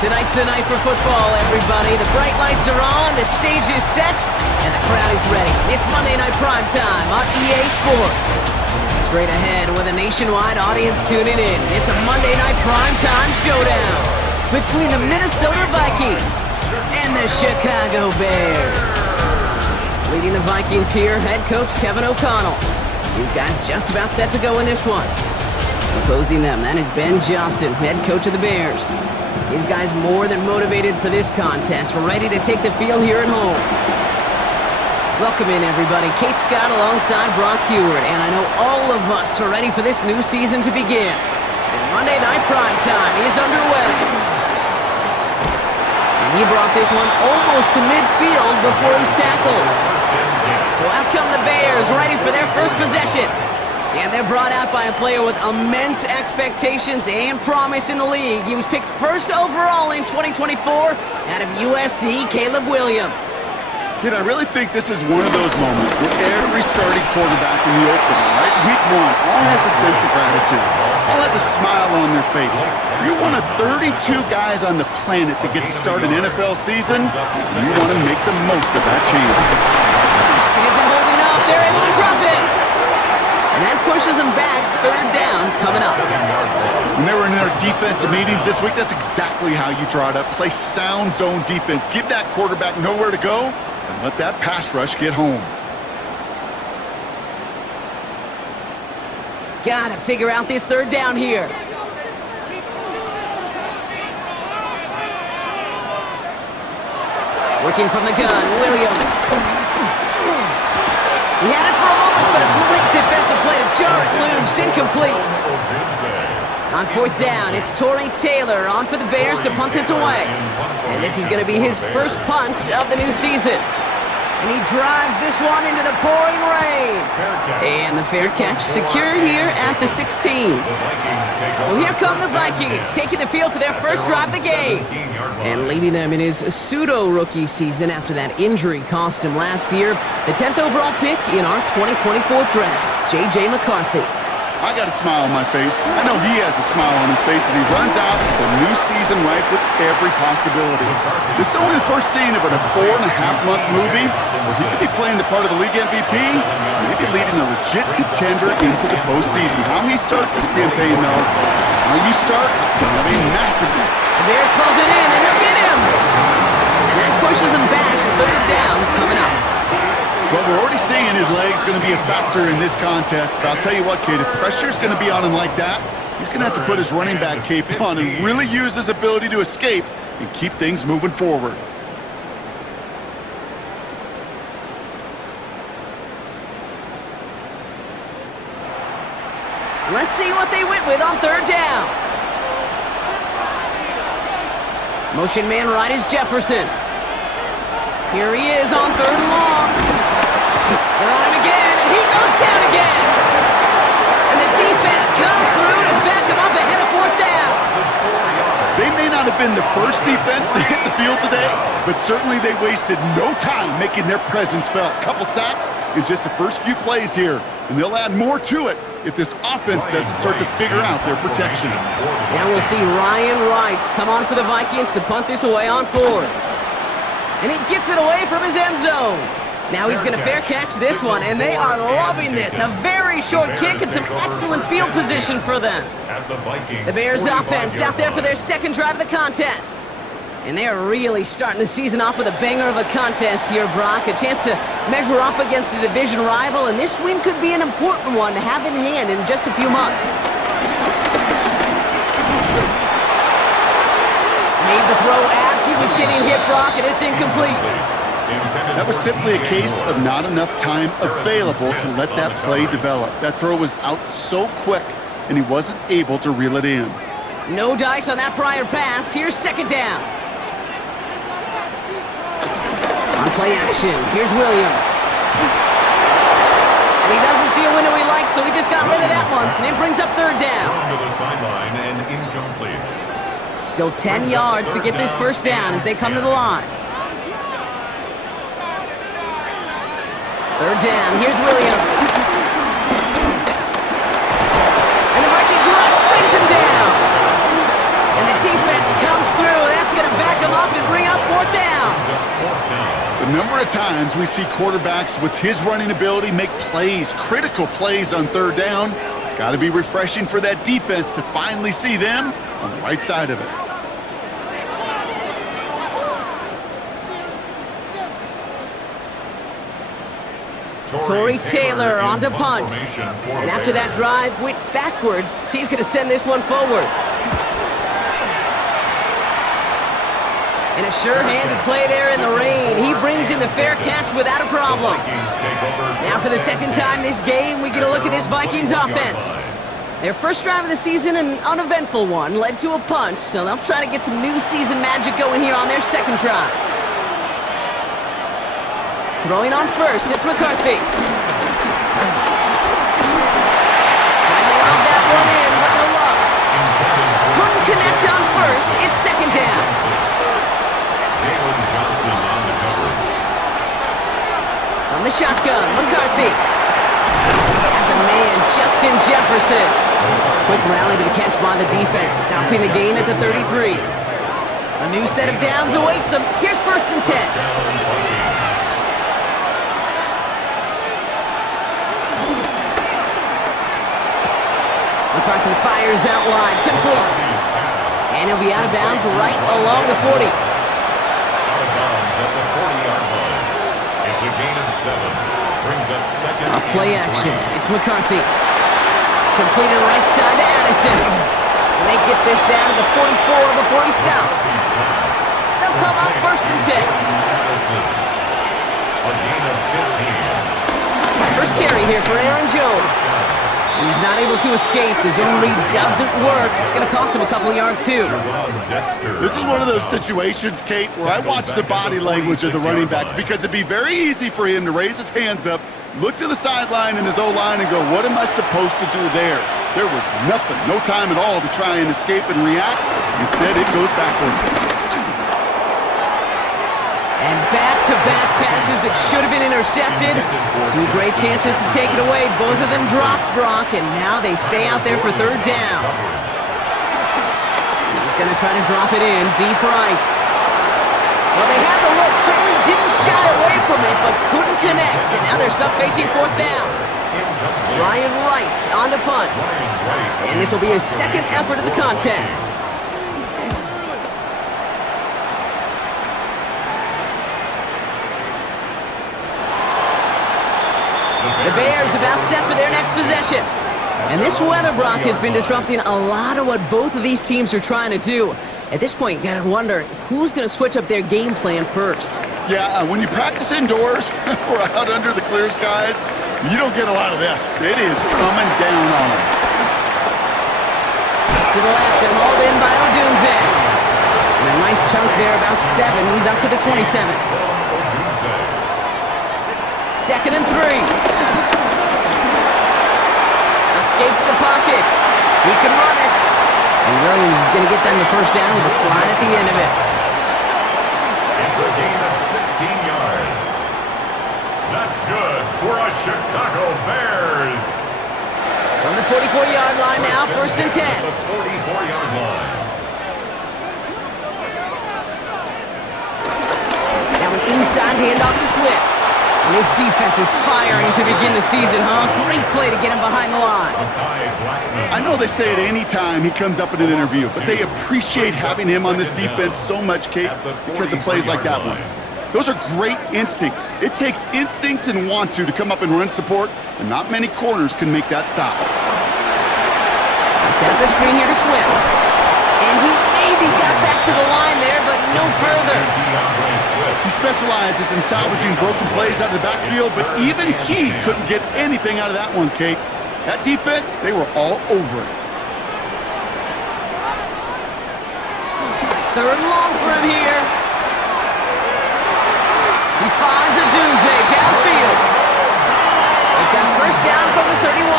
Tonight's the night for football, everybody. The bright lights are on, the stage is set, and the crowd is ready. It's Monday Night Primetime on EA Sports. Straight ahead with a nationwide audience tuning in. It's a Monday Night Primetime showdown between the Minnesota Vikings and the Chicago Bears. Leading the Vikings here, head coach Kevin O'Connell. These guys just about set to go in this one. Opposing them, that is Ben Johnson, head coach of the Bears. These guys more than motivated for this contest. We're ready to take the field here at home. Welcome in, everybody. Kate Scott alongside Brock Heward. And I know all of us are ready for this new season to begin. And Monday Night Primetime is underway. And he brought this one almost to midfield before he's tackled. So out come the Bears, ready for their first possession. And they're brought out by a player with immense expectations and promise in the league. He was picked first overall in 2024 out of USC, Caleb Williams. Kid, I really think this is one of those moments where every starting quarterback in the opener, right? Week one, all has a sense of gratitude. All has a smile on their face. You're one of 32 guys on the planet that get to start an NFL season. You want to make the most of that chance. He isn't holding up. They're able to drop it. And that pushes them back. Third down coming up. When they were in their defensive meetings this week, that's exactly how you draw it up. Play sound zone defense. Give that quarterback nowhere to go and let that pass rush get home. Gotta figure out this third down here. Working from the gun, Williams. He had it for a moment, but a great defensive play to jar it loose, incomplete. On fourth down, it's Torrey Taylor on for the Bears to punt this away. And this is going to be his first punt of the new season. And he drives this one into the pouring rain. And the fair catch secured here at the 16. So here come the Vikings, taking the field for their first drive of the game. And leading them in his pseudo-rookie season after that injury cost him last year. The 10th overall pick in our 2024 draft, J.J. McCarthy. I got a smile on my face. I know he has a smile on his face as he runs out the new season right with every possibility. This is only the first scene of a 4.5-month movie where he could be playing the part of the league MVP, maybe leading a legit contender into the postseason. How he starts this campaign, though, how you start, gonna be massive. The Bears close it in, and they'll get him. And that pushes him back. Third down coming up. Well, we're already seeing his legs going to be a factor in this contest. But I'll tell you what, kid, if pressure's going to be on him like that, he's going to have to put his running back cape on and really use his ability to escape and keep things moving forward. Let's see what they went with on third down. Motion man right is Jefferson. Here he is on third and long. They're on him again, and he goes down again. And the defense comes through to back him up ahead of fourth down. They may not have been the first defense to hit the field today, but certainly they wasted no time making their presence felt. Couple sacks in just the first few plays here, and they'll add more to it if this offense doesn't start to figure out their protection. Now we'll see Ryan Wright come on for the Vikings to punt this away on fourth. And he gets it away from his end zone. Now he's going to fair catch this one, and they are loving this. A very short kick and some excellent field position for them. The Bears offense out there for their second drive of the contest. And they are really starting the season off with a banger of a contest here, Brock. A chance to measure up against a division rival, and this win could be an important one to have in hand in just a few months. Made the throw as he was getting hit, Brock, and it's incomplete. That was simply a case of not enough time available to let that play develop. That throw was out so quick, and he wasn't able to reel it in. No dice on that prior pass. Here's second down. On play action, here's Williams. And he doesn't see a window he likes, so he just got rid of that one. And it brings up third down. To the sideline and incomplete. Still 10 yards to get this first down as they come to the line. Third down, here's Williams. And the Vikings rush brings him down. And the defense comes through. That's fourth down. The number of times we see quarterbacks with his running ability make plays, critical plays on third down, it's got to be refreshing for that defense to finally see them on the right side of it. Torrey Taylor on to punt. And after that drive went backwards, he's going to send this one forward. And a sure-handed play there in the rain. He brings in the fair catch without a problem. Now for the second time this game, we get a look at this Vikings offense. Their first drive of the season, an uneventful one, led to a punt, so they'll try to get some new season magic going here on their second drive. Throwing on first, it's McCarthy. Trying to lob that one in, but no luck. Couldn't connect on first, it's second down. From the shotgun, McCarthy. Has a man, Justin Jefferson. Quick rally to the catch by the defense, stopping the gain at the 33. A new set of downs awaits him. Here's first and 10. McCarthy fires out wide, complete. And he'll be out of bounds right along the 40. It's a gain of 7. Brings up second. Off play action. It's McCarthy. Completed right side to Addison. And they get this down to the 44 before he stopped. They'll come up first and 10. A gain of 15. First carry here for Aaron Jones. And he's not able to escape. The zone read doesn't work. It's going to cost him a couple of yards, too. This is one of those situations, Kate, where I watch the body language of the running back because it'd be very easy for him to raise his hands up, look to the sideline in his O-line and go, what am I supposed to do there? There was nothing, no time at all to try and escape and react. Instead, it goes backwards. And back-to-back passes that should have been intercepted. Two great chances to take it away. Both of them dropped, Brock, and now they stay out there for third down. He's going to try to drop it in deep right. Well, they had the look, certainly didn't shy away from it, but couldn't connect. And now they're stuck facing fourth down. Ryan Wright on the punt. And this will be his second effort of the contest. The Bears about set for their next possession. And this weather, Brock, has been disrupting a lot of what both of these teams are trying to do. At this point, you gotta wonder who's gonna switch up their game plan first. Yeah, when you practice indoors or out under the clear skies, you don't get a lot of this. It is coming down on them. To the left and hauled in by Odunze. And a nice chunk there, about 7. He's up to the 27. Second and 3. Escapes the pocket. He can run it. And Williams is going to get them the first down with a slide at the end of it. It's a gain of 16 yards. That's good for a Chicago Bears. From the 44-yard line now, first and 10. The 44-yard line. Now an inside handoff to Swift. And his defense is firing to begin the season, huh? Great play to get him behind the line. I know they say it any time he comes up in an interview, but they appreciate having him on this defense so much, Kate, because of plays like that one. Those are great instincts. It takes instincts and want to come up and run support, and not many corners can make that stop. I set up the screen here to Swift. And he maybe got back to the line there, but no further. He specializes in salvaging broken plays out of the backfield, but even he couldn't get anything out of that one, Kate. That defense, they were all over it. Third and long for him here. He finds Odunze downfield. They've got first down from the 31.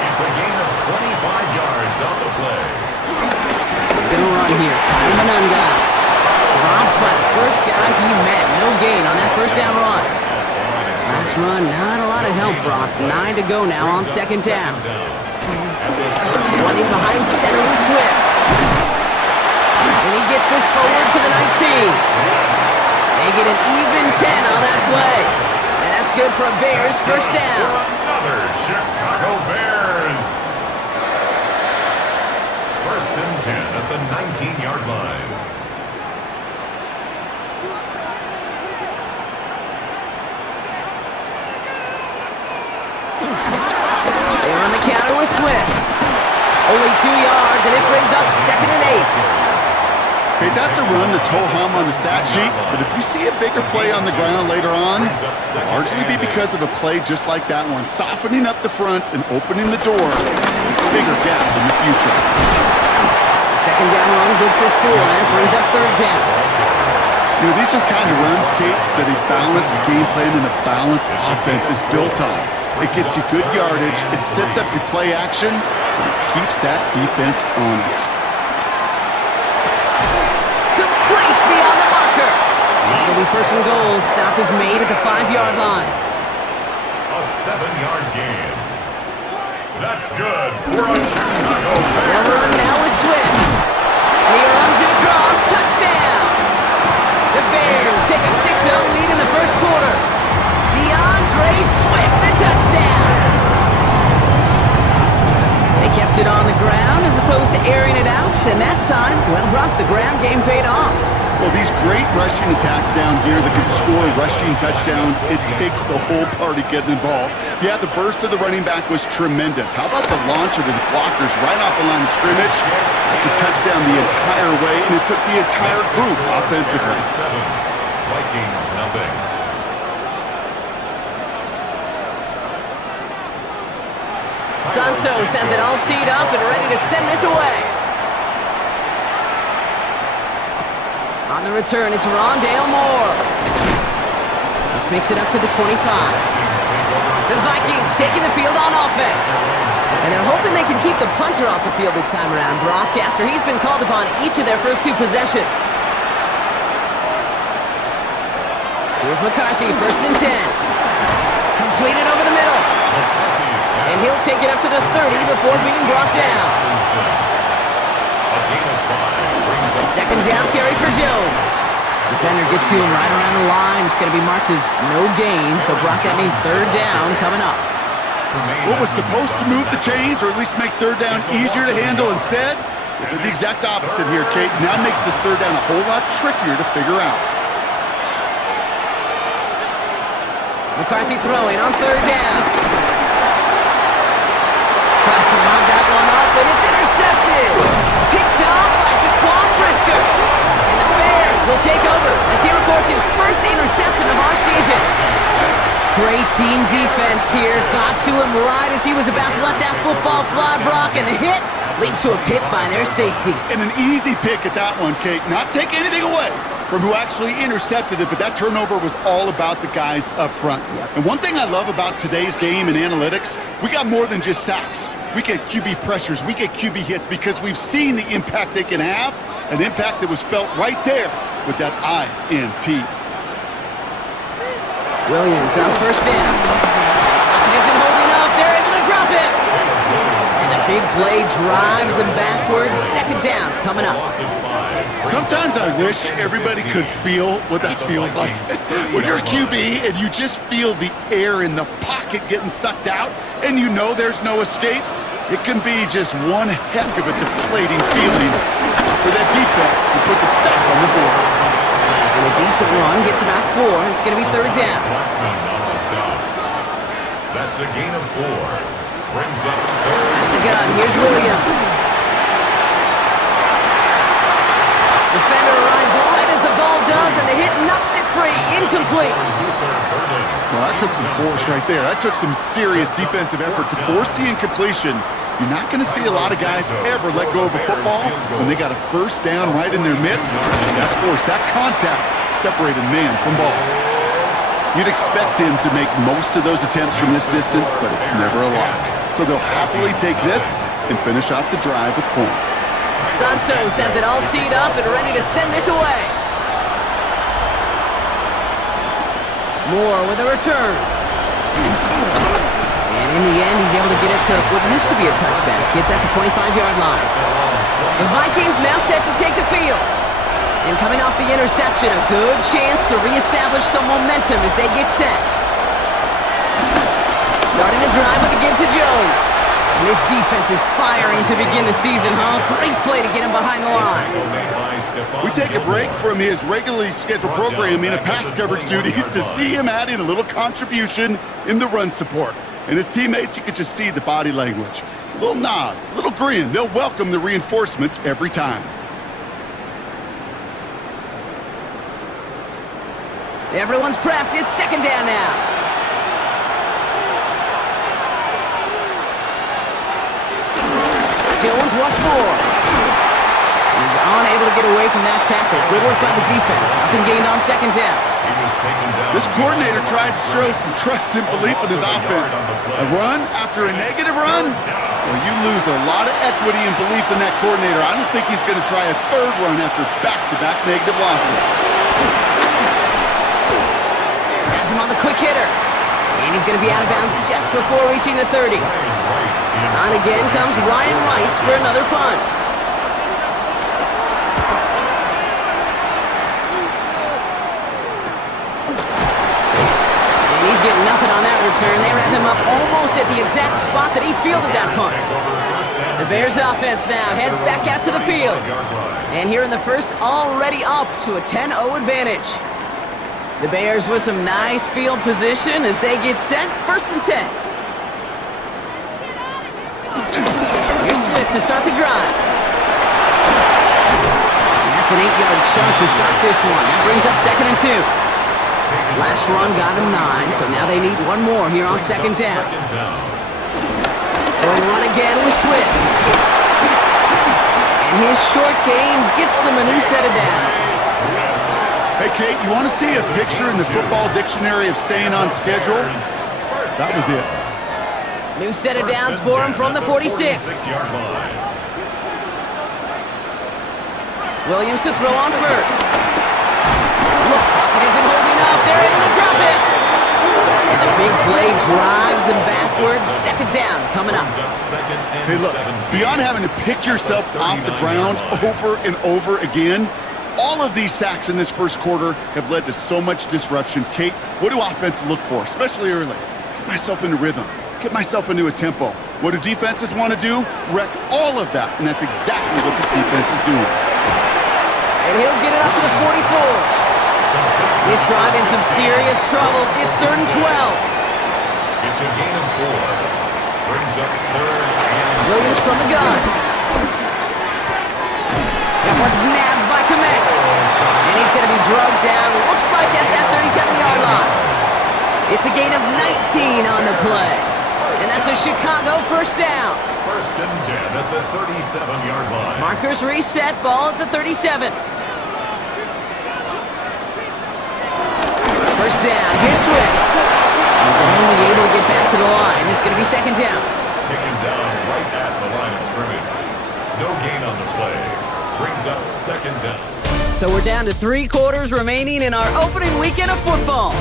It's a gain of 25 yards on the play. They're going to run here. Manunga. Dropped by the first guy he met. No gain on that first down run. Last run, not a lot of help, Brock. 9 to go now on second down. Running behind center with Swift. And he gets this forward to the 19. made an even 10 on that play. And that's good for a Bears first down. Another Chicago Bears. First and 10 at the 19-yard line. They're on the counter with Swift. Only 2 yards, and it brings up 2nd and 8. Okay, that's a run that's ho-hum on the stat sheet, but if you see a bigger play on the ground later on, it'll largely be because of a play just like that one, softening up the front and opening the door to a bigger gap in the future. Second down run, good for 4, and it brings up 3rd down. You know, these are the kind of runs, Kate, that a balanced game plan and a balanced offense is built on. It gets you good yardage, it sets up your play action, and it keeps that defense honest. Complete beyond the marker. And it'll be 1st and goal. Stop is made at the 5-yard line. A 7-yard gain. That's good for a Chicago Bears. They'll run now with Swift. And he runs it across. Touchdown. The Bears take a 6-0 lead in the first quarter. DeAndre Swift, the touchdown. They kept it on the ground as opposed to airing it out, and that time, well, Brock, the ground game paid off. Well, these great rushing attacks down here that can score rushing touchdowns, it takes the whole party getting involved. Yeah, the burst of the running back was tremendous. How about the launch of his blockers right off the line of scrimmage? That's a touchdown the entire way, and it took the entire group offensively. 7. Vikings nothing. Santos has it all teed up and ready to send this away. On the return, it's Rondale Moore. This makes it up to the 25. The Vikings taking the field on offense. And they're hoping they can keep the punter off the field this time around, Brock, after he's been called upon each of their first 2 possessions. Here's McCarthy, 1st and 10. Completed over the middle. And he'll take it up to the 30 before being brought down. A gain of 5 brings up 2nd down carry for Jones. Defender gets to him right around the line. It's going to be marked as no gain, so Brock, that means 3rd down coming up. What was supposed to move the chains, or at least make 3rd down easier to handle instead? It did the exact opposite here, Kate. Now makes this 3rd down a whole lot trickier to figure out. McCarthy throwing on 3rd down. Tries to lob that one up, but it's intercepted. Picked off by Jaquan Brisker. And the Bears will take over as he records his first interception of our season. Great team defense here. Got to him right as he was about to let that football fly, Brock, and the hit leads to a pick by their safety. And an easy pick at that one, Kate. Not take anything away from who actually intercepted it, but that turnover was all about the guys up front. And one thing I love about today's game and analytics, we got more than just sacks. We get QB pressures, we get QB hits because we've seen the impact they can have, an impact that was felt right there with that INT. Williams on 1st down. He isn't holding up. They're able to drop it. And a big play drives them backwards. 2nd down coming up. Sometimes I wish everybody could feel what that feels like. When you're a QB and you just feel the air in the pocket getting sucked out and you know there's no escape, it can be just one heck of a deflating feeling for that defense who puts a sack on the board. And a decent run gets about 4, and it's going to be 3rd down. That's a gain of 4. Brings up 3rd. At the gun, here's Williams. Defender arrives right as the ball does, and the hit knocks it free. Incomplete. Well, that took some force right there. That took some serious defensive effort to force the incompletion. You're not going to see a lot of guys ever let go of a football when they got a 1st down right in their midst. That force, that contact, separated man from ball. You'd expect him to make most of those attempts from this distance, but it's never a lock. So they'll happily take this and finish off the drive with points. Santos has it all teed up and ready to send this away. Moore with a return. And in the end, he's able to get it to what used to be a touchback. It's at the 25-yard line. The Vikings now set to take the field. And coming off the interception, a good chance to reestablish some momentum as they get set. Starting the drive with a give to Jones. And this defense is firing to begin the season, huh? Great play to get him behind the line. We take a break from his regularly scheduled programming of pass coverage duties to see him adding a little contribution in the run support. And his teammates, you could just see the body language. A little nod, a little grin. They'll welcome the reinforcements every time. Everyone's prepped. It's second down now. Jones once more. He's unable to get away from that tackle. Good work by the defense. Nothing gained on second down. This coordinator tried to show some trust and belief in his offense. A run after a negative run? Well, you lose a lot of equity and belief in that coordinator. I don't think he's going to try a third run after back-to-back negative losses. Has him on the quick hitter. And he's going to be out of bounds just before reaching the 30. On again comes Ryan Wright for another punt. And he's getting nothing on that return. They wrap him up almost at the exact spot that he fielded that punt. The Bears offense now heads back out to the field. And here in the first, already up to a 10-0 advantage. The Bears with some nice field position as they get set, first and 10. Here's Swift to start the drive. That's an 8-yard chunk to start this one. That brings up second and 2. Last run got him 9, so now they need one more here on second down. Going run again with Swift. And his short game gets them a new set of downs. Hey, Kate, you want to see a picture in the football dictionary of staying on schedule? That was it. New set of downs for him from the 46. Williams to throw on first. Look, it isn't holding up. They're able to drop it. And the big play drives them backwards. Second down coming up. Hey, look, beyond having to pick yourself off the ground over and over again, all of these sacks in this first quarter have led to so much disruption. Kate, what do offenses look for, especially early? Get myself into rhythm. Get myself into a tempo. What do defenses want to do? Wreck all of that, and that's exactly what this defense is doing. And he'll get it up to the 44. He's driving some serious trouble. It's 3rd and 12. It's a gain of 4. Brings up 3rd and... Williams from the gun. That one's nabbed by Komet. And he's going to be drugged down, looks like at that 37-yard line. It's a gain of 19 on the play. And that's a Chicago first down. 1st and 10 at the 37-yard line. Markers reset, ball at the 37. First down, here's Swift. He's only able to get back to the line. It's going to be second down. Taken down right at the line of scrimmage. No gain on the play. Brings up second down. So we're down to 3 quarters remaining in our opening weekend of football.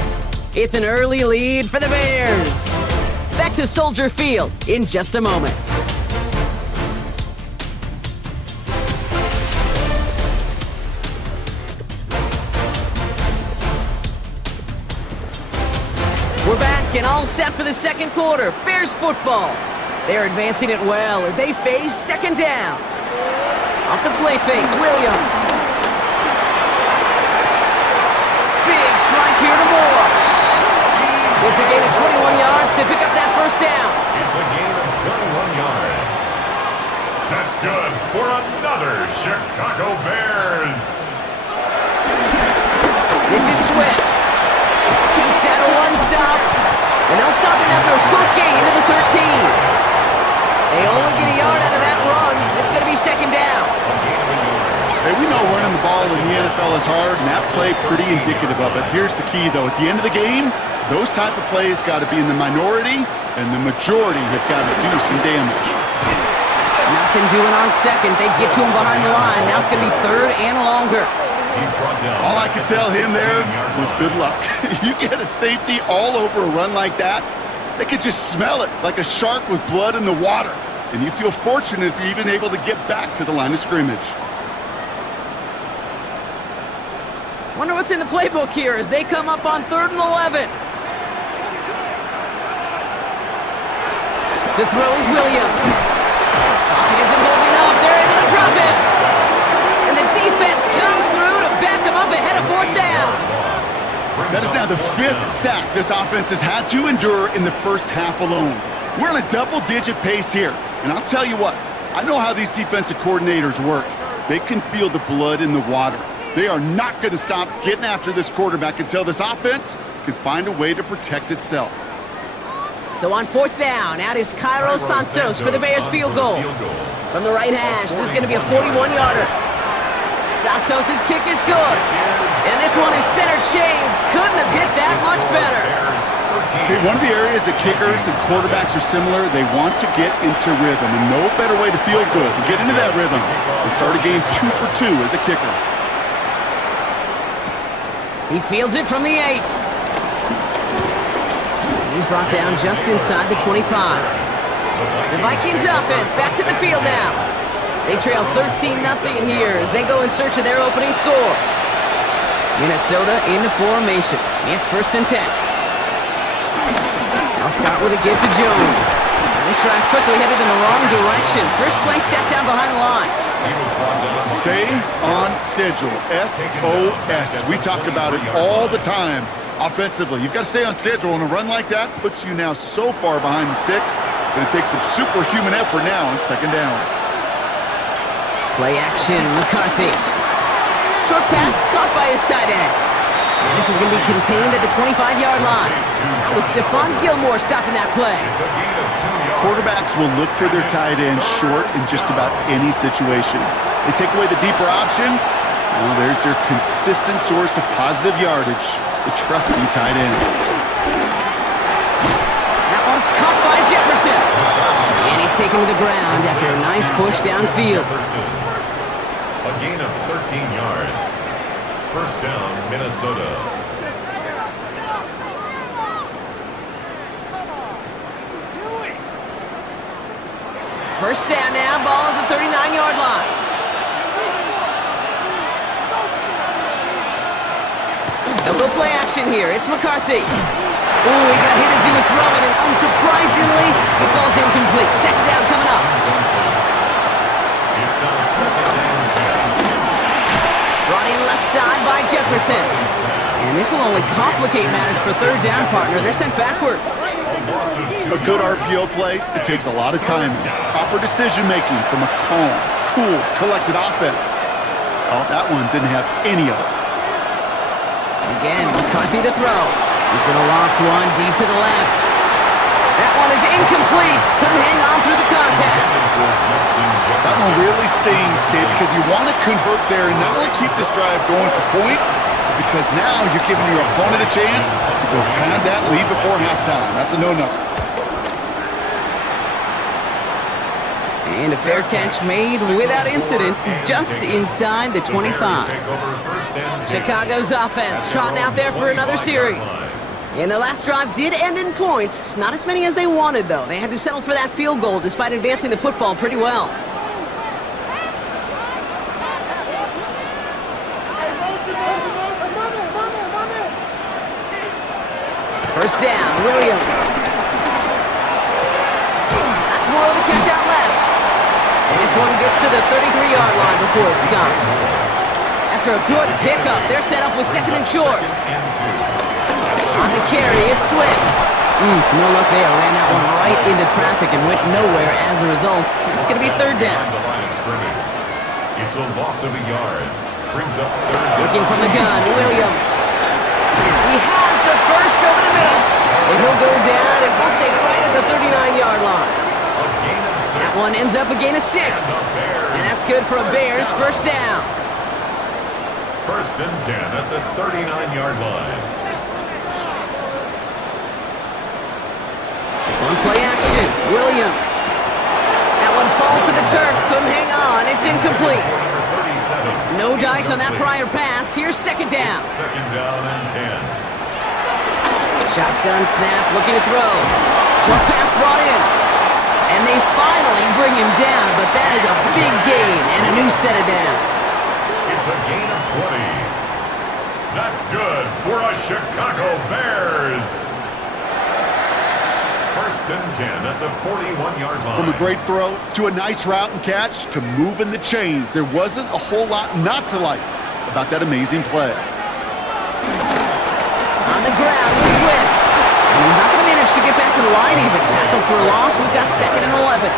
It's an early lead for the Bears. Back to Soldier Field in just a moment. We're back and all set for the second quarter. Bears football. They're advancing it well as they face second down. Off the play fake, Williams. Big strike here to Moore. It's a gain of 21 yards to pick up that first down. It's a gain of 21 yards. That's good for another Chicago Bears. This is Swift. Takes out a one-stop, and they'll stop him after a short gain to the 13. They only get a yard out of that run. It's going to be second down. Hey, we know running the ball in the NFL is hard, and that play pretty indicative of it. Here's the key, though. At the end of the game, those type of plays got to be in the minority, and the majority have got to do some damage. Nothing doing on second. They get to him behind the line. Now it's going to be third and longer. All I could tell him there was good luck. You get a safety all over a run like that, they could just smell it like a shark with blood in the water. And you feel fortunate if you're even able to get back to the line of scrimmage. Wonder what's in the playbook here as they come up on 3rd and 11. To throw is Williams. Pocket isn't holding up. They're able to drop it. And the defense comes through to back them up ahead of 4th down. That is now the 5th sack this offense has had to endure in the first half alone. We're on a double-digit pace here. And I'll tell you what, I know how these defensive coordinators work. They can feel the blood in the water. They are not going to stop getting after this quarterback until this offense can find a way to protect itself. So on 4th down, out is Cairo Santos for the Bears field goal. From the right hash, this is going to be a 41-yarder. Santos' kick is good. And this one is center chains. Couldn't have hit that much better. Okay, one of the areas that kickers and quarterbacks are similar, they want to get into rhythm. And no better way to feel good to get into that rhythm and start a game 2 for 2 as a kicker. He fields it from the 8. He's brought down just inside the 25. The Vikings offense back to the field now. They trail 13-0 here as they go in search of their opening score. Minnesota in the formation. It's 1st and 10. They'll start with a give to Jones. And this drive's quickly headed in the wrong direction. First play set down behind the line. Stay on schedule. SOS. We talk about it all the time. Offensively, you've got to stay on schedule, and a run like that puts you now so far behind the sticks. Going to take some superhuman effort now on 2nd down. Play action, McCarthy. Short pass caught by his tight end. And this is going to be contained at the 25-yard line. That was Stephon Gilmore stopping that play. Quarterbacks will look for their tight end short in just about any situation. They take away the deeper options. Well, there's their consistent source of positive yardage. The trusting tight end. That one's caught by Jefferson. And he's taken to the ground after a nice push downfield. A gain of 13 yards. 1st down, Minnesota. First down now, ball at the 39-yard line. They'll go play action here. It's McCarthy. Ooh, he got hit as he was throwing, and unsurprisingly, he falls incomplete. 2nd down coming up. It's now 2nd and 10. Brought in left side by Jefferson. And this will only complicate matters for 3rd down, partner. They're sent backwards. A good RPO play, it takes a lot of time. Proper decision-making from a calm, cool, collected offense. Oh, that one didn't have any of it. Again, McCarthy to throw. He's going to loft one deep to the left. That one is incomplete. Couldn't hang on through the contact. That one really stings, Kate, because you want to convert there and not only keep this drive going for points, because now you're giving your opponent a chance to go pad that lead before halftime. That's a no-no. And a fair catch made without incident, just inside the 25. Chicago's offense trotting out there for another series. And their last drive did end in points. Not as many as they wanted, though. They had to settle for that field goal despite advancing the football pretty well. First down, Williams. That's more of the catch out left. And this one gets to the 33-yard line before it's stopped. After a good pickup, they're set up with 2nd and short. On the carry, it's Swift. No luck there. Ran that one right into traffic and went nowhere as a result. It's going to be 3rd down. It's a loss of a yard. Brings up 3rd down. Looking from the gun, Williams. He has the first over the middle. And he'll go down and we'll say right at the 39-yard line. That one ends up a gain of 6. And that's good for a Bears 1st down. 1st and 10 at the 39-yard line. On play action, Williams. That one falls to the turf, couldn't hang on, it's incomplete. No dice on that prior pass, here's 2nd down. 2nd down and 10. Shotgun snap, looking to throw. Short pass brought in. And they finally bring him down, but that is a big gain and a new set of downs. It's a gain of 20. That's good for a Chicago Bears. First and 10 at the 41-yard line. From a great throw to a nice route and catch to moving the chains, there wasn't a whole lot not to like about that amazing play. On the ground with Swift. And he's not going to manage to get back to the line even. Tackle for a loss. We've got 2nd and 11.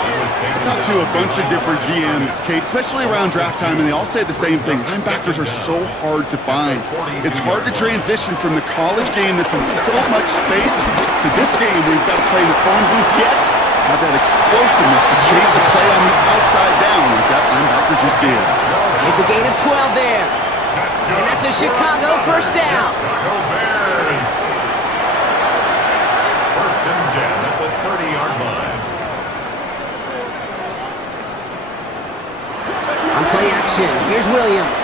I talked to a bunch of different GMs, Kate, especially around draft time, and they all say the same thing. Linebackers are so hard to find. It's hard to transition from the college game that's in so much space to this game where you've got to play in the phone booth yet have that explosiveness to chase a play on the outside down like that linebacker just did. It's a gain of 12 there. And that's a Chicago first down. Chicago Bears. First and 10 at the 30-yard line. On play action, here's Williams.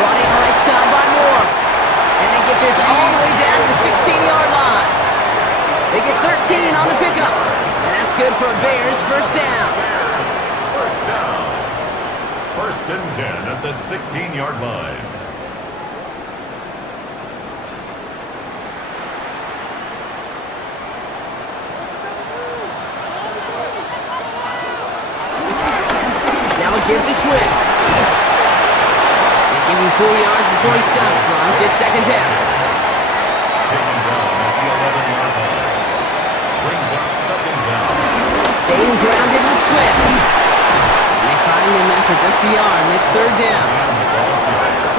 Brought in right side by Moore. And they get this all the way down to the 16-yard line. They get 13 on the pickup. And that's good for a Bears first down. Bears, first down. First and 10 at the 16-yard line. Now a give to Swift. They give him 4 yards before he stops. Gronk gets 2nd down. Taken down at the 11-yard line. Brings up 2nd down. Staying grounded with Swift. And they find him after just a yard, and it's 3rd down.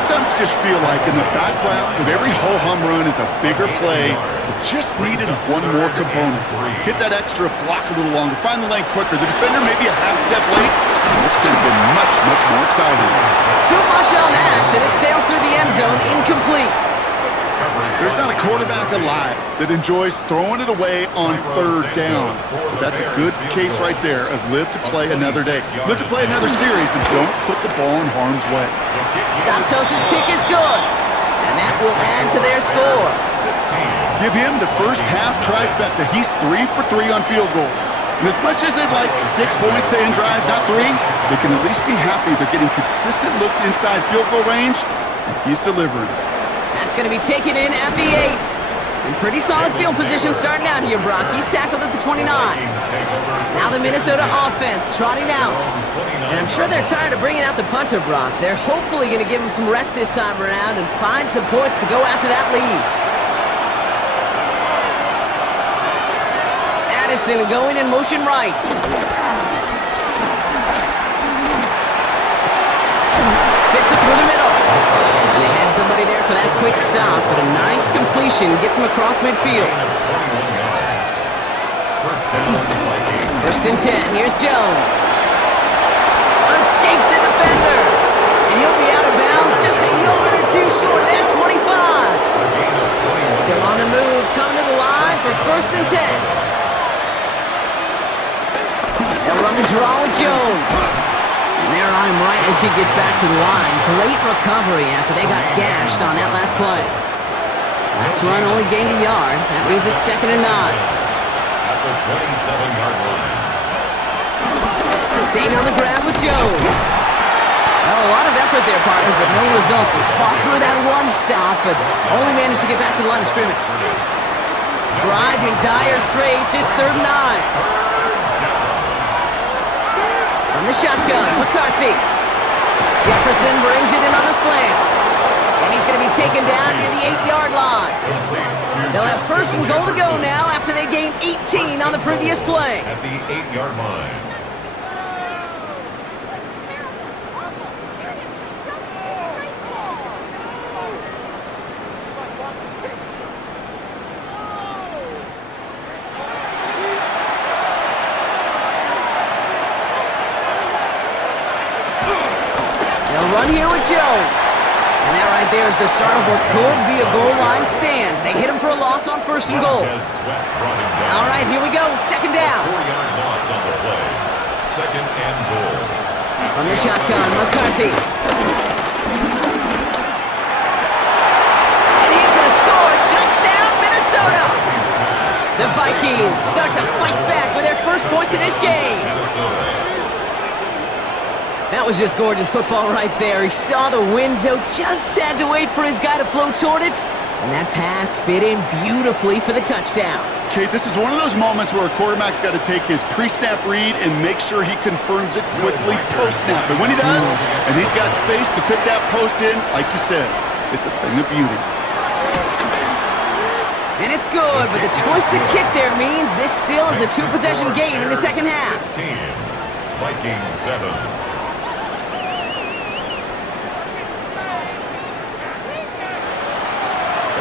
Sometimes just feel like in the background of every ho-hum run is a bigger play that just needed one more component. Hit that extra block a little longer, find the lane quicker. The defender maybe a half step late. This could have been much, much more exciting. Too much on that, and it sails through the end zone, incomplete. There's not a quarterback alive that enjoys throwing it away on 3rd down. But that's a good case right there of live to play another day. Live to play another series and don't put the ball in harm's way. Santos' kick is good, and that will add to their score. 16. Give him the first half trifecta. He's 3 for 3 on field goals. And as much as they'd like 6 points to end drives, not 3, they can at least be happy they're getting consistent looks inside field goal range. He's delivering. That's going to be taken in at the 8. And pretty solid field position starting out here, Brock. He's tackled at the 29. Now the Minnesota offense trotting out. And I'm sure they're tired of bringing out the punter, Brock. They're hopefully going to give him some rest this time around and find some points to go after that lead. Addison going in motion right. Fits it through the middle. And they had somebody there for that quick stop, but a nice completion gets him across midfield. 21 yards. First down, Vikings. First and 10, here's Jones. Escapes a defender. And he'll be out of bounds just a yard or 2 short of that 25. Still on the move, coming to the line for first and 10. They'll run the draw with Jones. And they're on him right as he gets back to the line. Great recovery after they got gashed on that last play. Last run only gained a yard. That means it's 2nd and 9. At the 27-yard line. Staying on the ground with Jones. Well, a lot of effort there, partner, but no results. He fought through that one stop, but only managed to get back to the line of scrimmage. Driving dire straits, it's 3rd and 9. From the shotgun, McCarthy. Jefferson brings it in on the slant. And he's going to be taken down near the 8-yard line. They'll have first and goal to go now after they gained 18 on the previous play. At the 8-yard line. Run here with Jones. And that right there is the start of what could be a goal line stand. They hit him for a loss on first and goal. All right, here we go. 2nd down. 4-yard loss on the play. 2nd and goal. From the shotgun, McCarthy. And he's going to score. Touchdown, Minnesota. The Vikings start to fight back with their first points in this game. That was just gorgeous football right there. He saw the window, just had to wait for his guy to float toward it, and that pass fit in beautifully for the touchdown. Kate, this is one of those moments where a quarterback's got to take his pre-snap read and make sure he confirms it quickly post-snap. And when he does, and he's got space to fit that post in, like you said, it's a thing of beauty. And it's good, but the choice to kick there means this still is a two-possession game in the second half. 16, Vikings 7.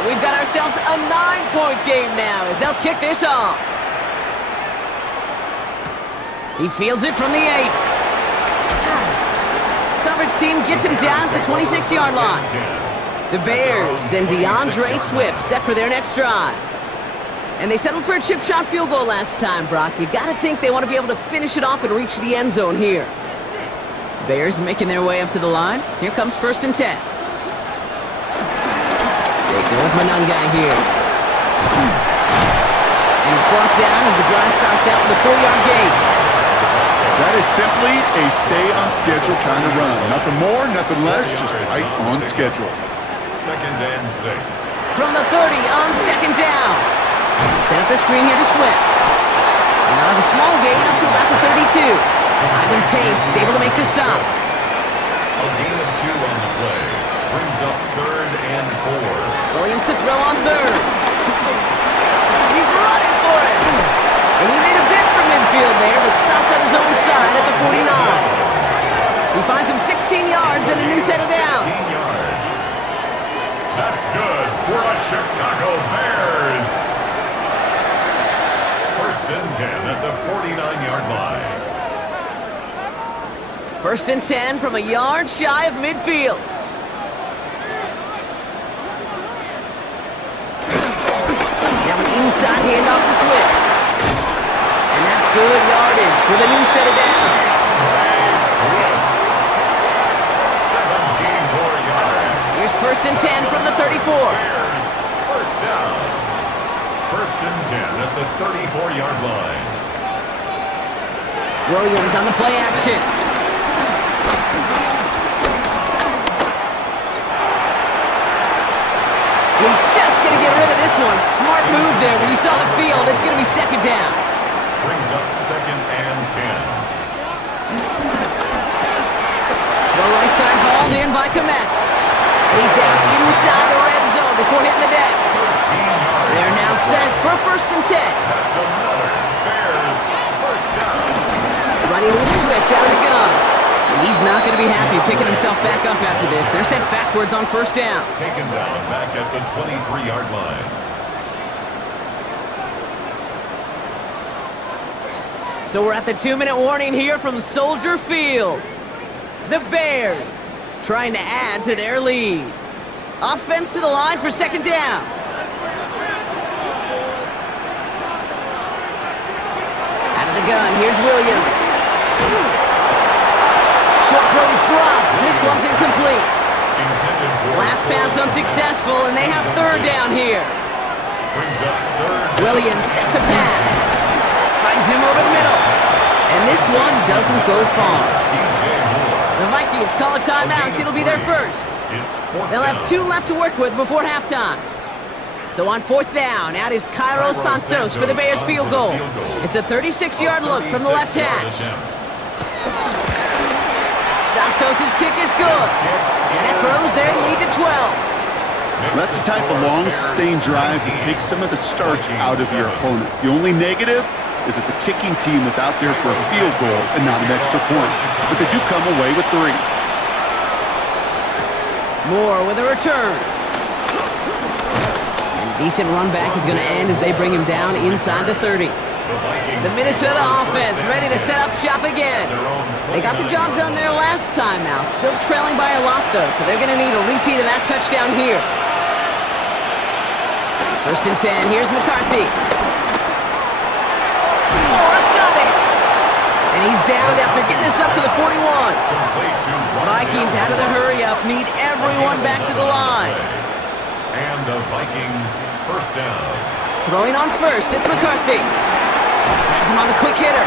We've got ourselves a 9-point game now as they'll kick this off. He fields it from the 8. Coverage team gets him down at the 26-yard line. The Bears and DeAndre Swift set for their next drive. And they settled for a chip shot field goal last time, Brock. You gotta think they want to be able to finish it off and reach the end zone here. Bears making their way up to the line. Here comes 1st and 10. They go with MADDEN here. And he's brought down as the drive starts out with a 4-yard gain. That is simply a stay-on-schedule kind of run. Nothing more, nothing less, just right on schedule. 2nd and 6. From the 30 on 2nd down. They set up the screen here to Swift. And they'll have a small gain up to about the 32. Ivan Pace able to make the stop. A gain of 2 on the play. Brings up 3rd and 4. Williams to throw on 3rd. He's running for it. And he made a bid for midfield there, but stopped on his own side at the 49. He finds him 16 yards and a new set of downs. 16 yards. That's good for a Chicago Bears. 1st and 10 at the 49-yard line. 1st and 10 from a yard shy of midfield. Inside handoff to Swift. And that's good yardage with a new set of downs. Swift. 17 more yards. Here's 1st and 10 from the 34. Bears, 1st down. 1st and 10 at the 34-yard line. Williams on the play action. He's just going to get rid of this one. Smart move there when you saw the field. It's going to be 2nd down. Brings up 2nd and 10. The right side hauled in by Komet. And he's down inside the red zone before hitting the deck. 13 yards. They're now set for 1st and 10. That's another Bears 1st down. Running with Swift out of the gun. And he's not going to be happy picking himself back up after this. They're sent backwards on 1st down. Taken down back at the 23-yard line. So we're at the 2-minute warning here from Soldier Field. The Bears trying to add to their lead. Offense to the line for 2nd down. Out of the gun, here's Williams. Short throw is dropped. This one's incomplete. Last pass unsuccessful, and they have 3rd down here. Brings up 3rd. Williams set to pass. Finds him over the middle. And this one doesn't go far. The Vikings call a timeout. It'll be their first. They'll have 2 left to work with before halftime. So on 4th down, out is Cairo Santos for the Bears field goal. It's a 36-yard look from the left hash. Santos' kick is good, and that grows their lead to 12. That's the type of long, sustained drive that takes some of the starch out of your opponent. The only negative is that the kicking team was out there for a field goal and not an extra point. But they do come away with 3. Moore with a return. And decent run back is going to end as they bring him down inside the 30. The Minnesota offense ready to set up shop again. They got the job done there last time out. Still trailing by a lot, though, so they're going to need a repeat of that touchdown here. 1st and 10. Here's McCarthy. Moore's got it! And he's down after getting this up to the 41. Vikings out of the hurry-up need everyone back to the line. And the Vikings 1st down. Throwing on 1st, it's McCarthy. Has him on the quick hitter.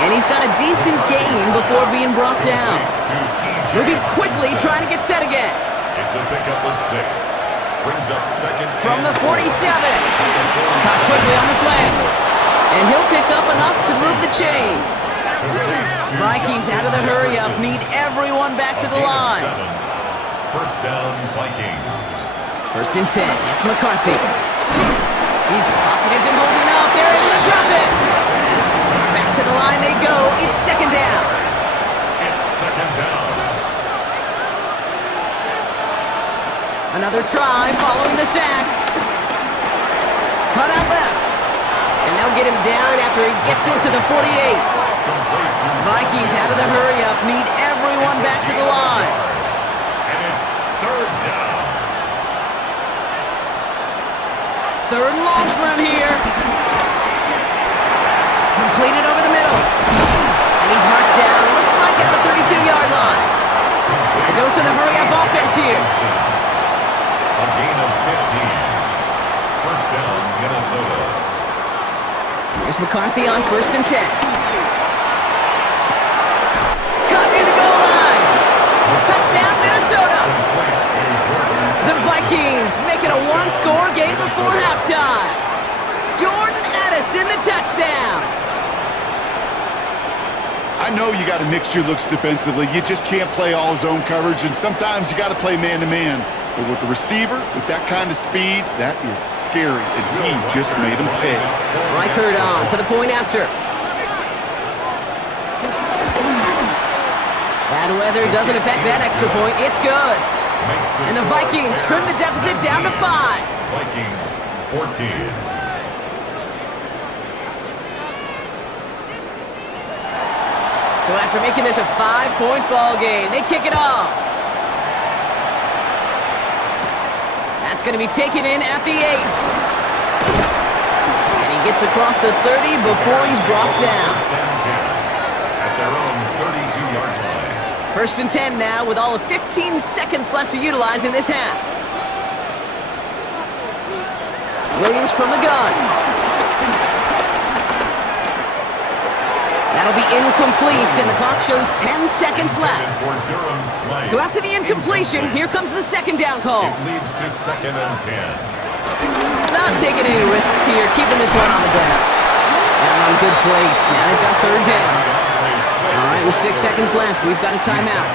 And he's got a decent gain before being brought down. Moving quickly, trying to get set again. It's a pickup with 6. Brings up second. From the 47. Caught quickly on the slant. And he'll pick up enough to move the chains. Vikings out of the hurry-up, need everyone back to the line. First down, Vikings. First and 10, it's McCarthy. He's pocket isn't holding up, they're able to drop it. Back to the line they go, it's second down. It's second down. Another try following the sack. Cut out left. And they'll get him down after he gets into the 48. Vikings out of the hurry-up, need everyone back to the line. And it's third down. Third and long for him here. Completed over the middle. And he's marked down, looks like at the 32-yard line. A dose of the hurry-up offense here. A gain of 15. First down, Minnesota. Here's McCarthy on first and 10. Cut near the goal line. Touchdown, Minnesota. The Vikings make it a one-score game before halftime. Jordan Addison, the touchdown. I know you got to mix your looks defensively. You just can't play all zone coverage, and sometimes you got to play man-to-man. But with the receiver, with that kind of speed, that is scary, and he just made him pay. Reichert on for the point after. Bad weather doesn't affect that extra point. It's good. And the Vikings trim the deficit down to 5. Vikings 14. So after making this a 5-point ball game, they kick it off. That's going to be taken in at the 8. And he gets across the 30 before he's brought down. At their own 32-yard line. First and 10 now with all of 15 seconds left to utilize in this half. Williams from the gun. That'll be incomplete, and the clock shows 10 seconds left. So after the incompletion, here comes the second down call. It leads to second and 10. Not taking any risks here, keeping this one on the ground. That run good for 8. Now they've got third down. All right, with 6 seconds left, we've got a timeout.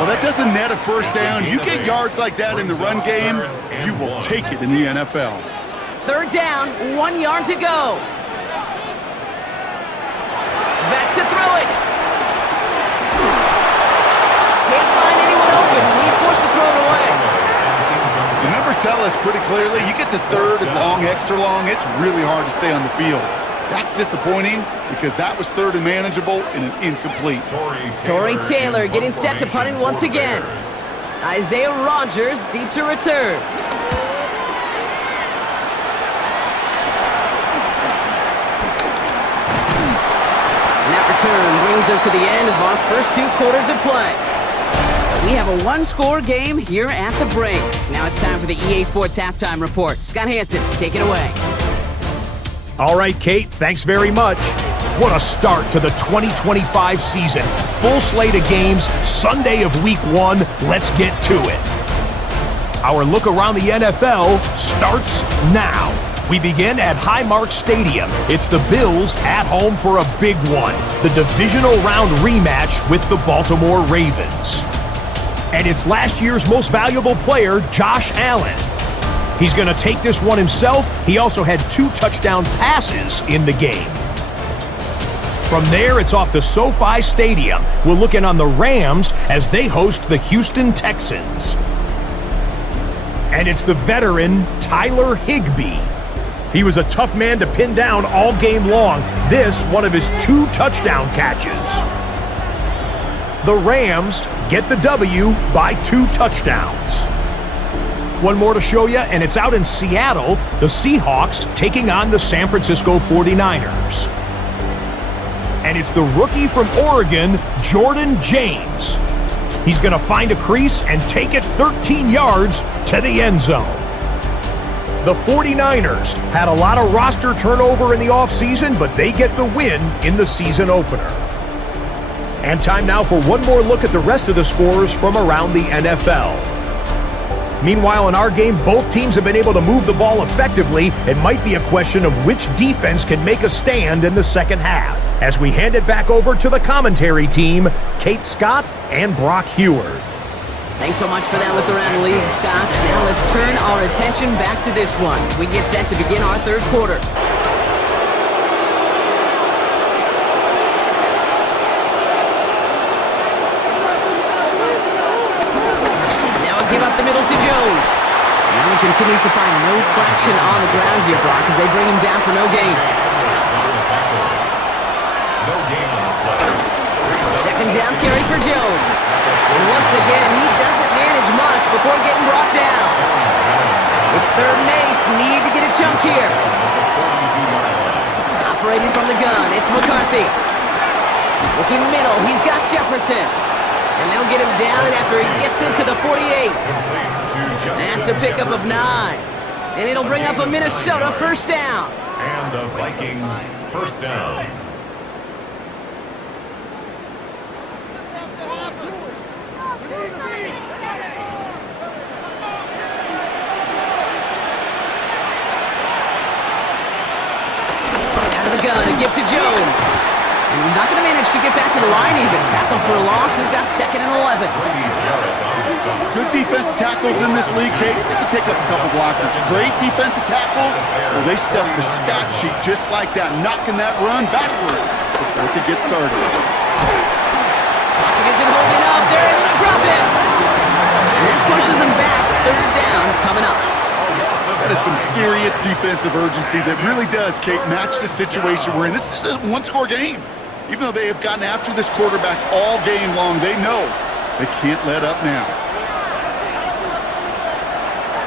Well, that doesn't net a first down. You get yards like that in the run game, you will take it in the NFL. Third down, 1 yard to go. Back to throw it. Can't find anyone open, and he's forced to throw it away. The numbers tell us pretty clearly, you get to third and long, extra long, it's really hard to stay on the field. That's disappointing because that was third and manageable and an incomplete. Tory Taylor getting set to punt it once again. Isaiah Rodgers deep to return. And that return brings us to the end of our first 2 quarters of play. We have a one-score game here at the break. Now it's time for the EA Sports Halftime Report. Scott Hansen, take it away. All right, Kate, thanks very much. What a start to the 2025 season. Full slate of games, Sunday of week 1. Let's get to it. Our look around the NFL starts now. We begin at Highmark Stadium. It's the Bills at home for a big one, the divisional round rematch with the Baltimore Ravens. And it's last year's most valuable player, Josh Allen. He's going to take this one himself. He also had 2 touchdown passes in the game. From there, it's off to SoFi Stadium. We're looking on the Rams as they host the Houston Texans. And it's the veteran Tyler Higbee. He was a tough man to pin down all game long. This, one of his 2 touchdown catches. The Rams get the W by 2 touchdowns. One more to show you, and it's out in Seattle, the Seahawks taking on the San Francisco 49ers. And it's the rookie from Oregon, Jordan James. He's going to find a crease and take it 13 yards to the end zone. The 49ers had a lot of roster turnover in the offseason, but they get the win in the season opener. And time now for one more look at the rest of the scores from around the NFL. Meanwhile, in our game, both teams have been able to move the ball effectively. It might be a question of which defense can make a stand in the second half. As we hand it back over to the commentary team, Kate Scott and Brock Heward. Thanks so much for that look around the league, Scott. Now let's turn our attention back to this one as we get set to begin our third quarter. Now a give up the middle to Jones. Now he continues to find no traction on the ground here, Brock, as they bring him down for no gain. Second down carry for Jones. And once again, he doesn't manage much before getting brought down. It's 3rd and 8. Need to get a chunk here. Operating from the gun, it's McCarthy. Looking middle, he's got Jefferson. And they'll get him down after he gets into the 48. That's a pickup of 9. And it'll bring up a Minnesota first down. And the Vikings first down. Gun and give to Jones. And he's not going to manage to get back to the line even. Tackle for a loss. We've got 2nd and 11. Good defensive tackles in this league, Kate. They can take up a couple blockers. Great defensive tackles. Well, they stuff the stat sheet just like that, knocking that run backwards before it could get started. Pocket isn't holding up. They're able to drop him. And that pushes him back. 3rd down coming up. That is some serious defensive urgency that really does, Kate, match the situation we're in. This is a one-score game. Even though they have gotten after this quarterback all game long, they know they can't let up now.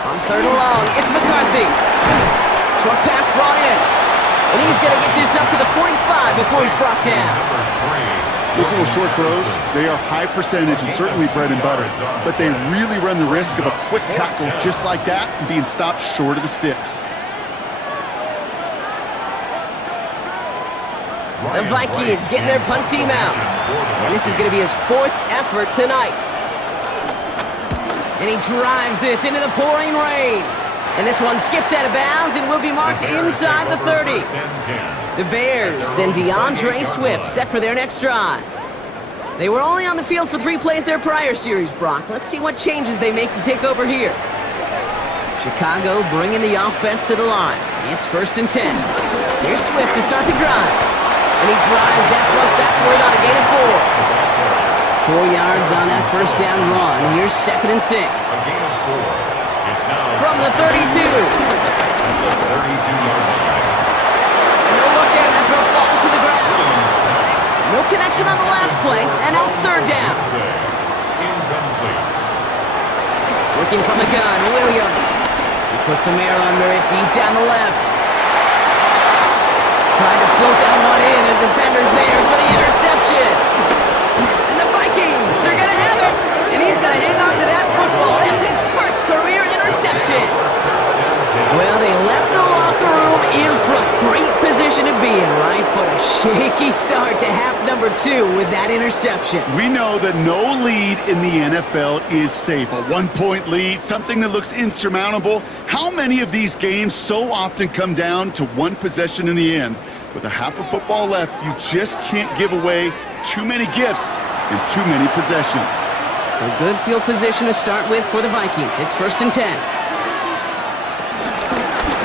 On 3rd and long, it's McCarthy. Short pass brought in. And he's going to get this up to the 45 before he's brought down. Those little short throws, they are high percentage and certainly bread and butter, but they really run the risk of a quick tackle just like that and being stopped short of the sticks. The Vikings getting their punt team out. And this is going to be his 4th effort tonight. And he drives this into the pouring rain. And this one skips out of bounds and will be marked inside the 30. The Bears and DeAndre Swift set for their next drive. They were only on the field for 3 plays their prior series, Brock. Let's see what changes they make to take over here. Chicago bringing the offense to the line. It's 1st and 10. Here's Swift to start the drive. And he drives that front backward on a gain of 4. 4 yards on that first down run. Here's 2nd and 6. From the 32. No look there, that throw falls to the ground. No connection on the last play, and now it's 3rd down. Looking from the gun, Williams. He puts some air under it, deep down the left. Trying to float that one in, and defender's there for the interception. And the Vikings are going to have it. And he's going to hang on to that football. That's his first career interception. Well, they left the locker room in front. Great position to be in, right? But a shaky start to half number 2 with that interception. We know that no lead in the NFL is safe. A 1-point lead, something that looks insurmountable. How many of these games so often come down to one possession in the end? With a half of football left, you just can't give away too many gifts in too many possessions. So good field position to start with for the Vikings. It's 1st and 10.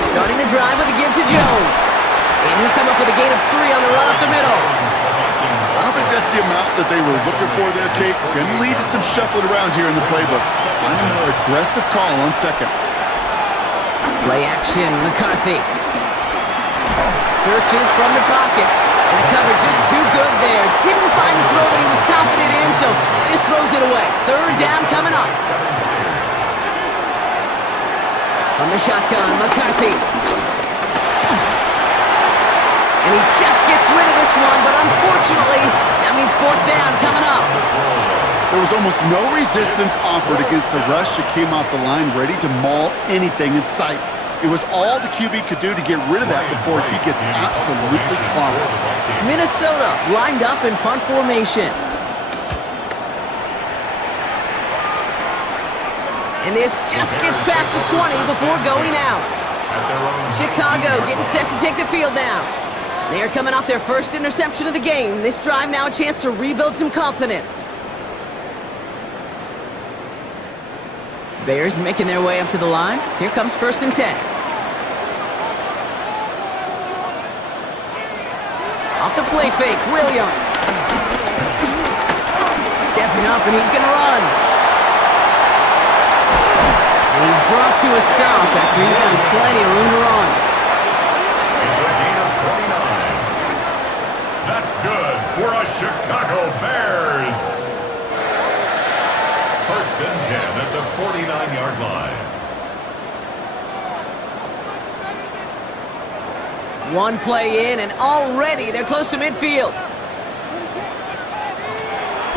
Starting the drive with a give to Jones. And he'll come up with a gain of 3 on the run up the middle. I don't think that's the amount that they were looking for there, Kate. Going to lead to some shuffling around here in the playbook. Find a more aggressive call on 2nd. Play action, McCarthy. Searches from the pocket. And the coverage is too good there. Didn't find the throw that he was confident in, so just throws it away. 3rd down coming up. From the shotgun, McCarthy. And he just gets rid of this one, but unfortunately, that means 4th down coming up. There was almost no resistance offered against the rush that came off the line, ready to maul anything in sight. It was all the QB could do to get rid of that before he gets absolutely clobbered. Minnesota lined up in punt formation. And this just gets past the 20 before going out. Chicago getting set to take the field now. They're coming off their first interception of the game. This drive now a chance to rebuild some confidence. Bears making their way up to the line. Here comes 1st and 10. Off the play fake, Williams. Stepping up, and he's going to run. And he's brought to a stop after he found plenty of room to run. It's a gain of 29. That's good for a Chicago Bears. 1st and 10 at the 49-yard line. One play in, and already they're close to midfield.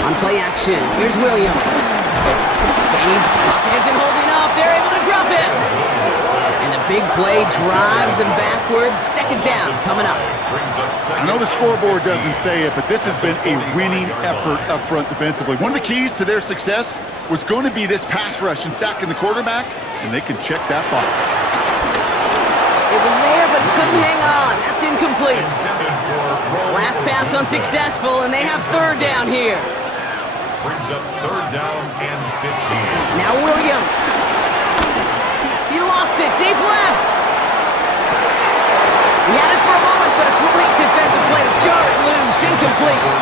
On play action, here's Williams. Stays, pocket isn't holding up, they're able to drop him. And the big play drives them backwards. 2nd down coming up. I know the scoreboard doesn't say it, but this has been a winning effort up front defensively. One of the keys to their success was going to be this pass rush and sacking the quarterback, and they can check that box. It was there, but he couldn't hang on. That's incomplete. Last pass unsuccessful, and they have 3rd down here. Brings up 3rd down and 15. Now Williams. He lost it, deep left. He had it for a moment, but a great defensive play to jar it loose, incomplete.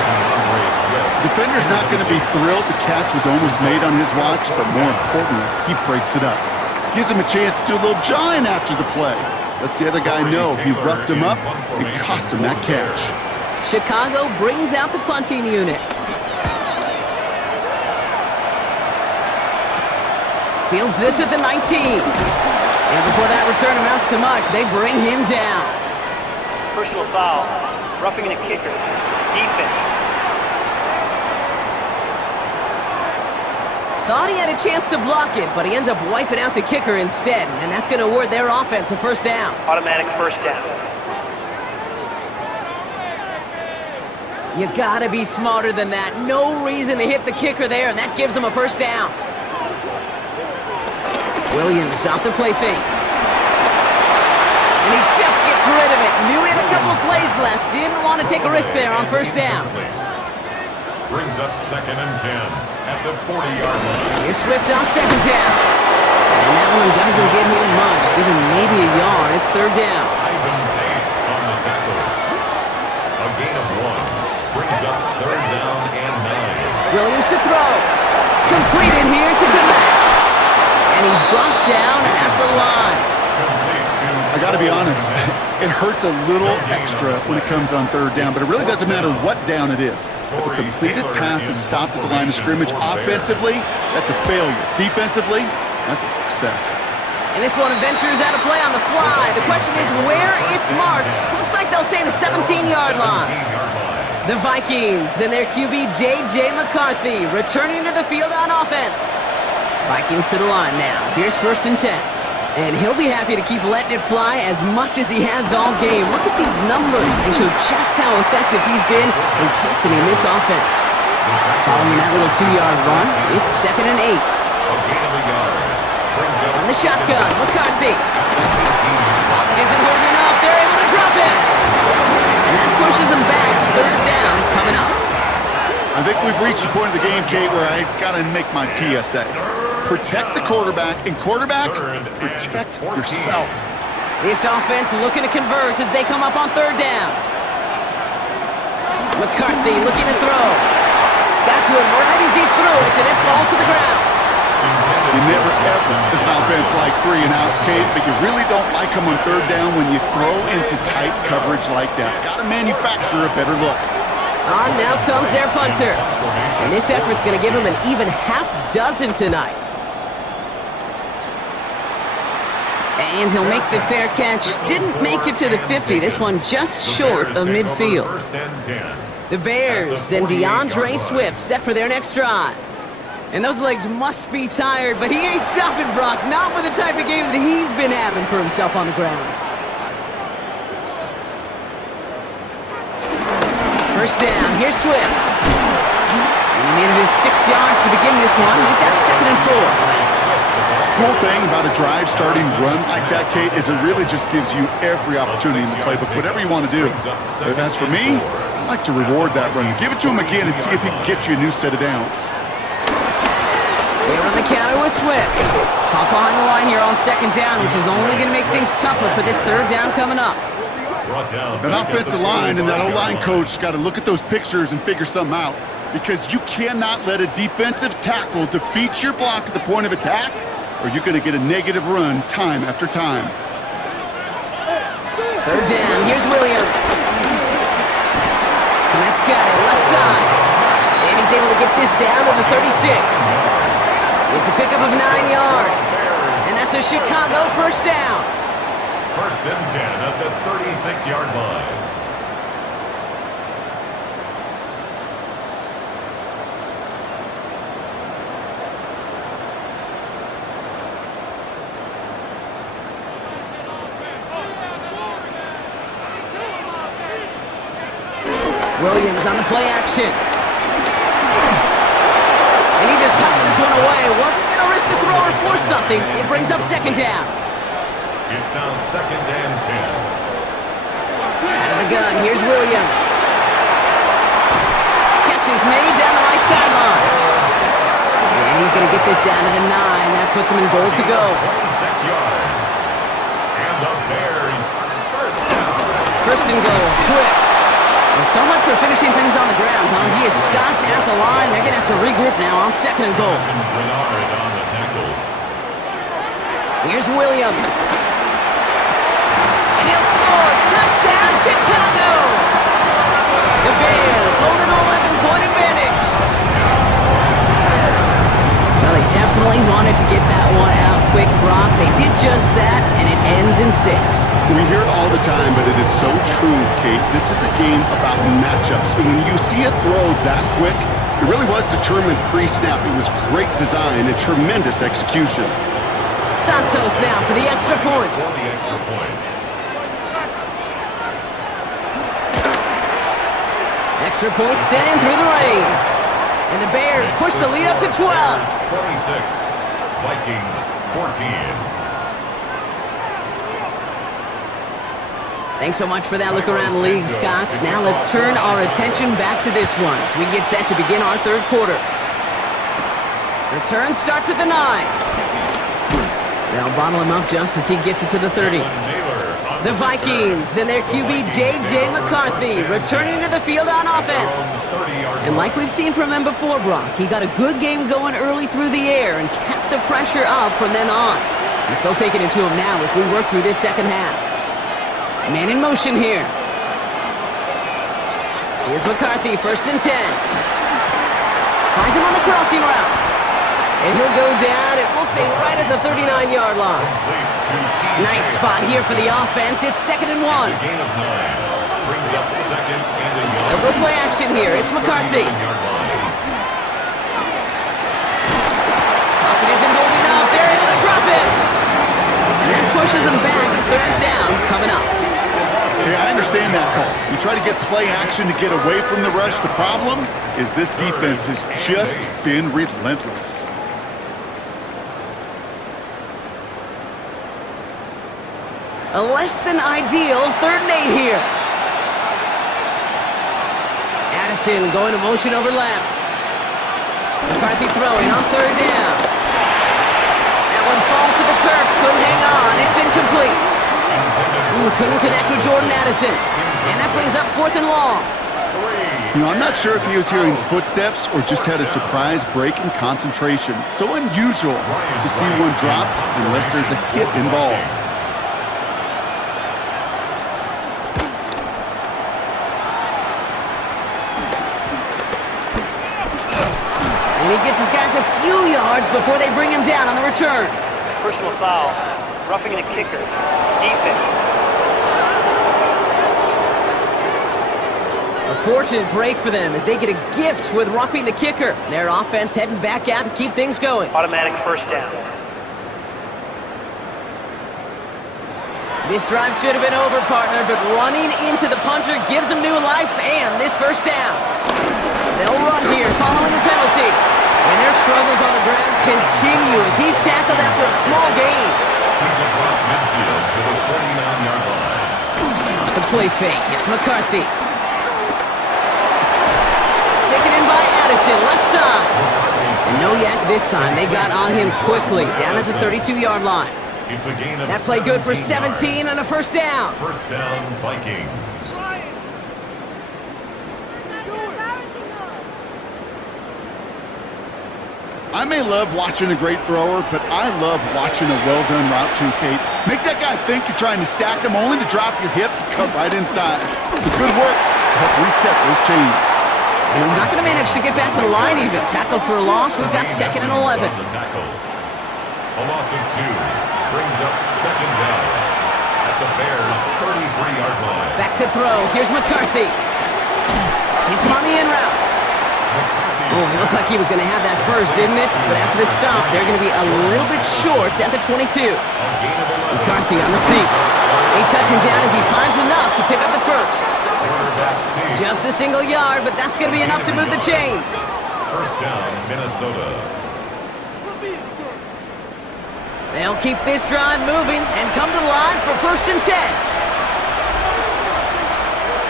Defender's not going to be thrilled the catch was almost made on his watch, but more importantly, he breaks it up. Gives him a chance to do a little jawing after the play. Lets the other guy know he roughed him up and cost him that catch. Chicago brings out the punting unit. Fields this at the 19. And before that return amounts to much, they bring him down. Personal foul. Roughing the kicker. Defense. Thought he had a chance to block it, but he ends up wiping out the kicker instead, and that's going to award their offense a 1st down. Automatic 1st down. You gotta be smarter than that. No reason to hit the kicker there, and that gives him a 1st down. Williams off the play fake. And he just gets rid of it. Knew he had a couple of plays left. Didn't want to take a risk there on 1st down. Brings up 2nd and 10 at the 40-yard line. Here's Swift on 2nd down. And that one doesn't get him much. Give him maybe a yard. It's 3rd down. Ivan Pace on the tackle. A gain of 1. Brings up 3rd down and 9. Williams to throw. Completed here to Komet. And he's brought down at the line. I got to be honest, it hurts a little extra when it comes on 3rd down, but it really doesn't matter what down it is. If a completed pass is stopped at the line of scrimmage, offensively, that's a failure. Defensively, that's a success. And this one ventures out of play on the fly. The question is where it's marked. Looks like they'll say the 17-yard line. The Vikings and their QB J.J. McCarthy returning to the field on offense. Vikings to the line now. Here's 1st and 10. And he'll be happy to keep letting it fly as much as he has all game. Look at these numbers. They show just how effective he's been in captaining this offense. Following that little 2-yard run, it's 2nd and 8. From the shotgun, McCarthy. Pocket isn't holding up. They're able to drop it. And that pushes them back. 3rd down coming up. I think we've reached the point of the game, Kate, where I got to make my PSA. Protect the quarterback, and quarterback, protect yourself. This offense looking to convert as they come up on 3rd down. McCarthy looking to throw. Got to him right as he threw it, and it falls to the ground. You never ever, as an offense, like 3 and outs, Kate, but you really don't like them on 3rd down when you throw into tight coverage like that. Got to manufacture a better look. On now comes their punter. And this effort's going to give him an even half dozen tonight. And he'll make the fair catch. Didn't make it to the 50. This one just short of midfield. The Bears and DeAndre Swift set for their next drive. And those legs must be tired, but he ain't stopping, Brock. Not with the type of game that he's been having for himself on the ground. First down, here's Swift. And he needed his 6 yards to begin this one. We've got 2nd and 4. Cool thing about a drive starting run like that, Kate, is it really just gives you every opportunity in the playbook, whatever you want to do. But as for me, I like to reward that run. Give it to him again and see if he can get you a new set of downs. They run the counter with Swift. Pop behind the line here on 2nd down, which is only going to make things tougher for this 3rd down coming up. That offensive line and that O-line coach got to look at those pictures and figure something out, because you cannot let a defensive tackle defeat your block at the point of attack, or you're going to get a negative run time after time. 3rd down, here's Williams. Komet's got it, left side. And he's able to get this down to the 36. It's a pickup of 9 yards. And that's a Chicago first down. 1st and 10 at the 36-yard line. Williams on the play action. And he just tucks this one away. Wasn't going to risk a throw or force something. It brings up 2nd down. It's now 2nd and 10. Out of the gun, here's Williams. Catch is made down the right sideline. And he's going to get this down to the 9. That puts him in goal to go. 26 yards. And the Bears first down. 1st and goal, Swift. Well, so much for finishing things on the ground, huh? He is stopped at the line. They're going to have to regroup now on 2nd and goal. Bernard on the tackle. Here's Williams. And he'll score. Touchdown, Chicago! The Bears hold an 11-point advantage. Well, they definitely wanted to get that one out quick, Brock. They did just that, and it ends in 6. We hear it all the time, but it is so true, Kate. This is a game about matchups. And when you see a throw that quick, it really was determined pre-snap. It was great design and tremendous execution. Santos now for the extra point. For the extra point. Extra point sent in through the rain. And the Bears push the lead up to 12. 26. Vikings 14. Thanks so much for that look around the league, Scott. Now let's turn our attention back to this one as we get set to begin our 3rd quarter. Return starts at the 9. They'll bottle him up just as he gets it to the 30. The Vikings and their QB J.J. McCarthy returning to the field on offense. And like we've seen from him before, Brock, he got a good game going early through the air and kept the pressure up from then on. He's still taking it to him now as we work through this 2nd half. Man in motion here. Here's McCarthy, 1st and 10. Finds him on the crossing route. And he'll go down, and we'll say right at the 39-yard line. Nice spot here for the offense. It's 2nd and 1. Gain of 9. Brings up 2nd and a yard. Double play action here. It's McCarthy. Pocket isn't holding up. They're able to drop it. And that pushes them back. 3rd down coming up. Hey, I understand that call. You try to get play action to get away from the rush. The problem is this defense has just been relentless. A less than ideal 3rd and 8 here. Addison going to motion over left. McCarthy throwing on 3rd down. That one falls to the turf. Couldn't hang on. It's incomplete. Couldn't connect with Jordan Addison. And that brings up 4th and long. You know, I'm not sure if he was hearing footsteps or just had a surprise break in concentration. So unusual to see one dropped unless there's a hit involved. And he gets his guys a few yards before they bring him down on the return. Personal foul. Roughing the kicker. Defense. A fortunate break for them as they get a gift with roughing the kicker. Their offense heading back out to keep things going. Automatic first down. This drive should have been over, partner, but running into the puncher gives them new life and this first down. They'll run here following the penalty. And their struggles on the ground continue as he's tackled after a small gain. He's across midfield to the 49-yard line. Off the play fake, it's McCarthy. Taken in by Addison, left side. And no yak this time. They got on him quickly, down at the 32-yard line. It's a gain of That play good for 17 17 yards. and a first down. First down, Vikings. I may love watching a great thrower, but I love watching a well-done route too, Kate. Make that guy think you're trying to stack him only to drop your hips and cut right inside. It's a good work to help reset those chains. And he's not going to manage to get back to the line even. Tackled for a loss. We've got second and 11. On the tackle. A loss of 2 brings up second down at the Bears' 33-yard line. Back to throw. Here's McCarthy. Hits him on the in route. Oh, it looked like he was going to have that first, didn't it? But after the stop, they're going to be a little bit short at the 22. McCarthy on the sneak. They touch him down as he finds enough to pick up the first. Just a single yard, but that's going to be enough to move the chains. First down, Minnesota. They'll keep this drive moving and come to the line for first and 10.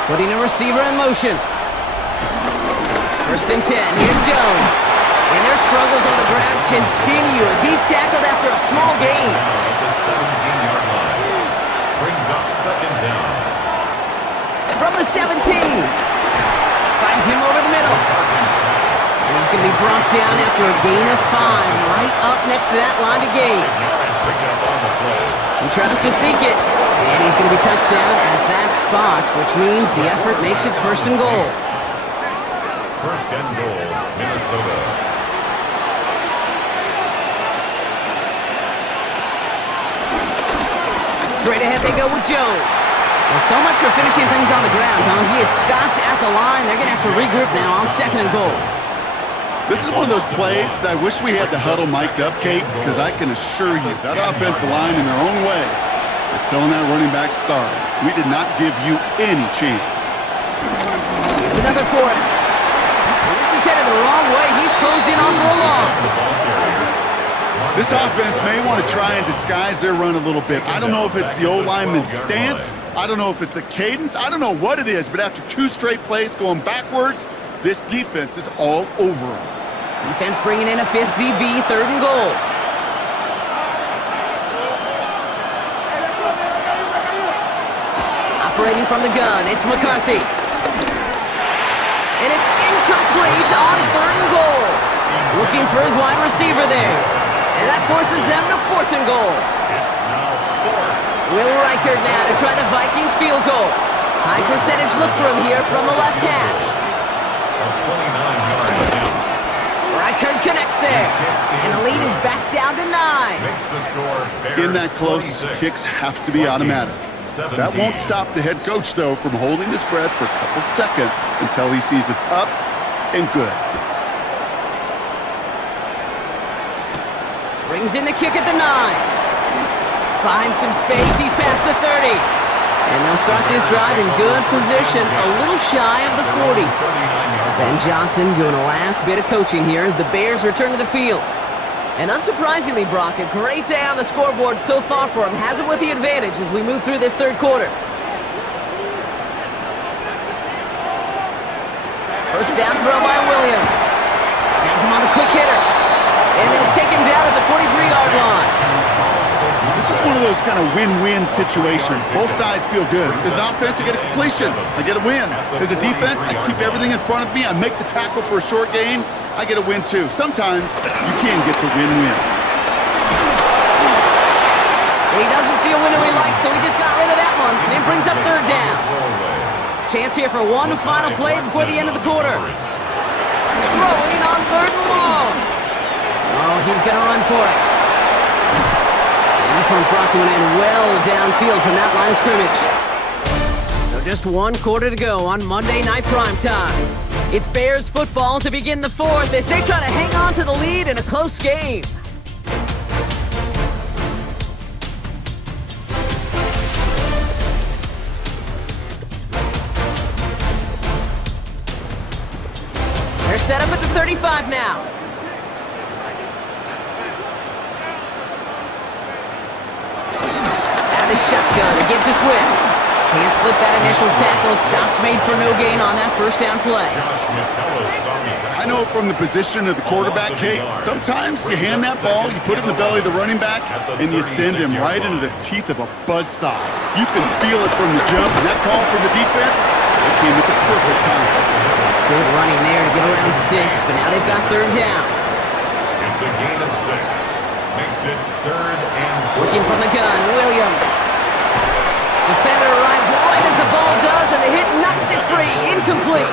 Putting a receiver in motion. First and 10, here's Jones. And their struggles on the ground continue as he's tackled after a small gain. At the 17-yard line. Brings up second down. From the 17. Finds him over the middle. And he's going to be brought down after a gain of 5, right up next to that line to gain. Picked up on the play. He tries to sneak it. And he's going to be touched down at that spot, which means the effort makes it first and goal. First and goal, Minnesota. Straight ahead they go with Jones. Well, so much for finishing things on the ground, huh? He is stopped at the line. They're going to have to regroup now on second and goal. This is one of those plays that I wish we had the huddle mic'd up, Kate, because I can assure you that offensive line in their own way is telling that running back, sorry, we did not give you any chance. Here's another for him. Well, this is headed the wrong way. He's closed in on for a loss. This offense may want to try and disguise their run a little bit. I don't know if it's the old lineman's stance. I don't know if it's a cadence. I don't know what it is, but after 2 straight plays going backwards, this defense is all over them. Defense bringing in a 5th DB, third and goal. Operating from the gun, it's McCarthy. And it's incomplete on third and goal. Looking for his wide receiver there. And that forces them to fourth and goal. It's now fourth. Will Reichert now to try the Vikings field goal. High percentage look for him here from the left hash. A 29-yard attempt. Reichert connects there. And the lead is back down to 9. Makes the score Bears In that close, 26, kicks have to be automatic. 17. That won't stop the head coach, though, from holding his breath for a couple seconds until he sees it's up and good. Brings in the kick at the 9. Finds some space. He's past the 30. And they'll start this drive in good position, a little shy of the 40. Ben Johnson doing a last bit of coaching here as the Bears return to the field. And unsurprisingly, Brock, a great day on the scoreboard so far for him. Has it with the advantage as we move through this third quarter. First down throw by Williams. Has him on the quick hitter. And they'll take him down at the 43-yard line. This is one of those kind of win-win situations. Both sides feel good. As an offense, I get a completion. I get a win. As a defense, I keep everything in front of me. I make the tackle for a short gain. I get a win, too. Sometimes, you can get to win-win. He doesn't see a window he likes, so he just got rid of that one. And then brings up third down. Chance here for one final play before the end of the quarter. Throwing on third and long. Oh, he's going to run for it. And this one's brought to an end well downfield from that line of scrimmage. So Just one quarter to go on Monday Night Primetime. It's Bears football to begin the fourth as they try to hang on to the lead in a close game. They're set up at the 35 now. Out of the shotgun, a give to Swift. Can't slip that initial tackle. Stops made for no gain on that first down play. I know from the position of the quarterback, Kate, sometimes you hand that ball, you put it in the belly of the running back, and you send him right into the teeth of a buzzsaw. You can feel it from the jump, and that call from the defense, it came at the perfect time. Good running there to get around 6, but now they've got third down. It's a gain of 6. Makes it 3rd and 4. Working from the gun, Williams. Defender arrives right as the ball does, and the hit knocks it free. Incomplete.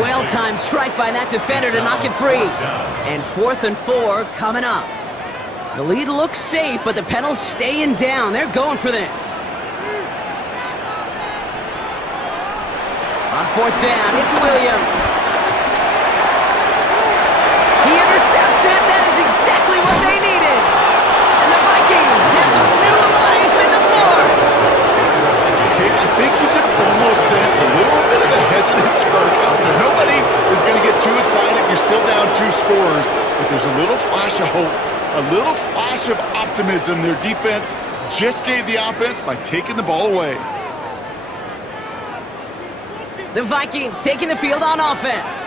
Well-timed strike by that defender to knock it free. And 4th and 4 coming up. The lead looks safe, but the Penals staying down. They're going for this. On 4th down, it's Williams. He intercepts it. That is exactly what they needed. And the Vikings have some new life in the fourth. Okay, I think you can almost sense a little bit of a hesitant spark out there. Nobody is going to get too excited. You're still down 2 scores, but there's a little flash of hope, a little flash of optimism. Their defense just gave the offense by taking the ball away. The Vikings taking the field on offense.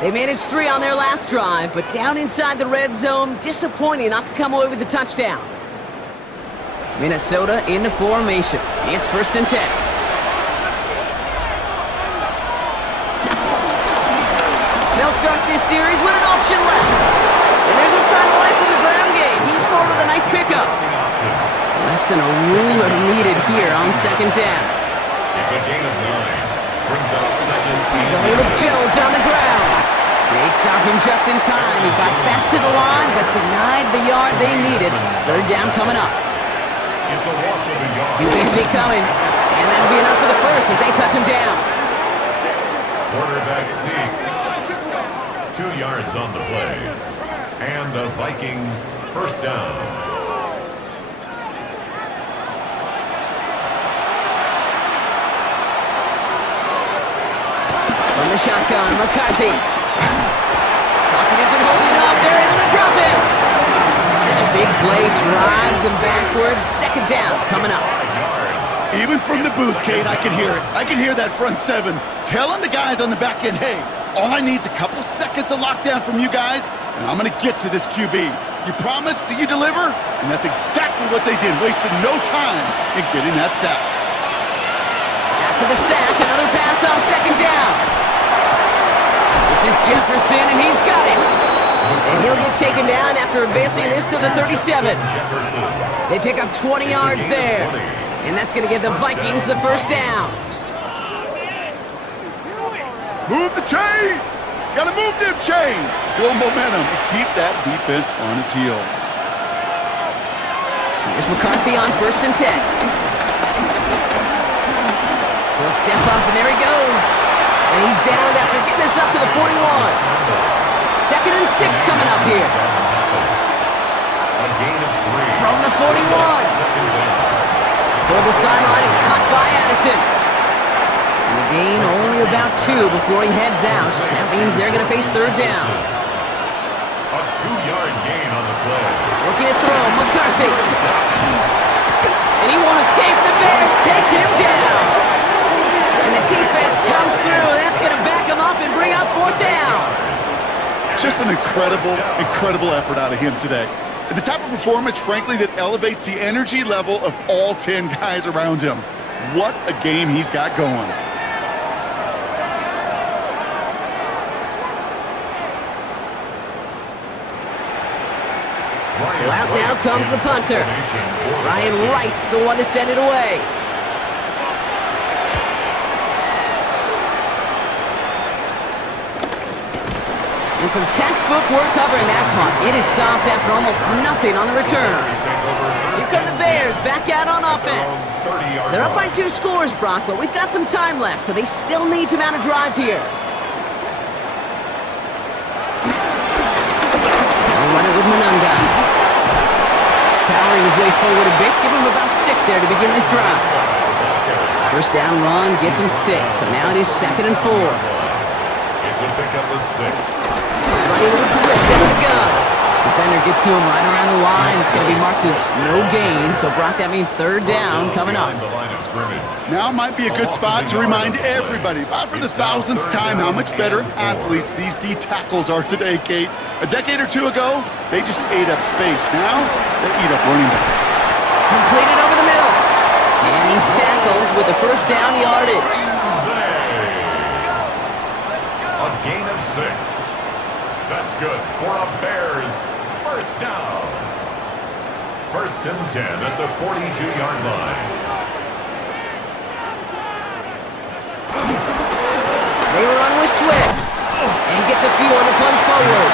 They managed 3 on their last drive, but down inside the red zone, disappointing not to come away with a touchdown. Minnesota into formation. It's 1st and 10. They'll start this series with an option left. And there's a sign of life from the ground game. He's forward with a nice pickup. Less than a ruler needed here on 2nd down. It's a gain of 9. Brings up 2nd and Going with Jones on the ground. They stop him just in time. He got back to the line, but denied the yard they needed. 3rd down coming up. It's a loss of a yard. QB sneak coming. And that'll be enough for the first as they touch him down. Quarterback sneak. 2 yards on the play. And the Vikings 1st down. From the shotgun, McCarthy. Pocket isn't holding up. They're able to drop him. And a big play drives them backwards. 2nd down coming up. Even from the booth, Kate, I could hear it. I could hear that front 7 telling the guys on the back end, hey, all I need is a couple seconds of lockdown from you guys, and I'm going to get to this QB. You promise that you deliver? And that's exactly what they did, wasted no time in getting that sack. After the sack, another pass on 2nd down. This is Jefferson, and he's got it. And he'll get taken down after advancing this to the 37. They pick up 20 yards there. And that's going to give the Vikings the 1st down. Move the chains! Gotta move them chains! Build momentum and keep that defense on its heels. Here's McCarthy on 1st and 10. He'll step up, and there he goes. And he's down after getting this up to the 41. 2nd and 6 coming up here. A gain of 3. From the 41. Toward the sideline and caught by Addison. And the gain only about 2 before he heads out. That means they're going to face 3rd down. A 2-yard gain on the play. Looking to throw, McCarthy. And he won't escape. The Bears take him down. And the defense comes through. That's going to back him up and bring up 4th down. Just an incredible effort out of him today. And the type of performance, frankly, that elevates the energy level of all 10 guys around him. What a game he's got going. So out now comes the punter. Ryan Wright's the one to send it away. And some textbook work covering that punt. It is stopped after almost nothing on the return. Here come the Bears back out on offense. They're up by 2 scores, Brock, but we've got some time left, so they still need to mount a drive here. They'll run it with Manunga. Powering his way forward a bit, give him about 6 there to begin this drive. First down run gets him 6, so now it is 2nd and 4. It's a pickup of 6. Running with Swift into the gun. Defender gets to him right around the line. It's going to be marked as no gain, so Brock, that means 3rd down coming up. Now might be a good spot to remind everybody, about for the 1000th time, how much better athletes these D tackles are today, Kate. A decade or 2 ago, they just ate up space. Now, they eat up running backs. Completed over the middle. And he's tackled with the first down yardage. A gain of 6. That's good for a Bears first down. 1st and 10 at the 42-yard line. They run with Swift. And he gets a few on the plunge forward.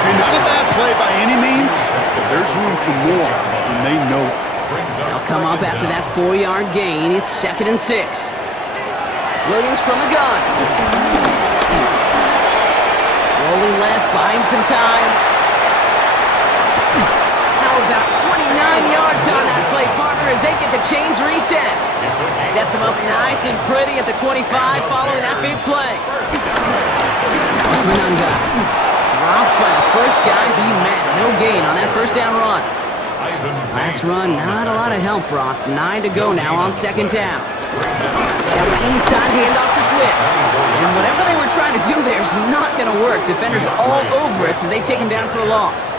Hey, not a bad play by any means, but there's room for more, and they know it. They'll come up after that 4-yard gain. It's 2nd and 6. Williams from the gun. Rolling left, buying some time. How about 29 yards on that play, partner, as they get the chains reset. Sets them up nice and pretty at the 25 following that big play. It's Manunga. Dropped by the first guy he met. No gain on that first down run. Last run, not a lot of help, Brock. 9 to go now on 2nd down. Got an inside handoff to Swift. And whatever they were trying to do there is not going to work. Defenders all over it, so they take him down for a loss.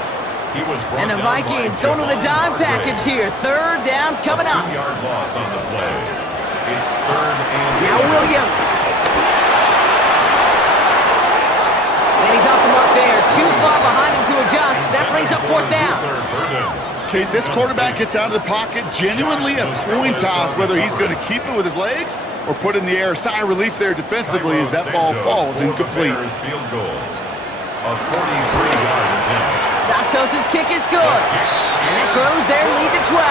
And the Vikings going to the dime package here. 3rd down coming up. Now Williams. And he's off the mark there. Too far behind him to adjust. That brings up 4th down. Kate, this quarterback gets out of the pocket, genuinely a coin toss whether he's going to keep it with his legs or put in the air. Sigh of relief there defensively as that ball falls incomplete. Santos' kick is good, and that grows their lead to 12.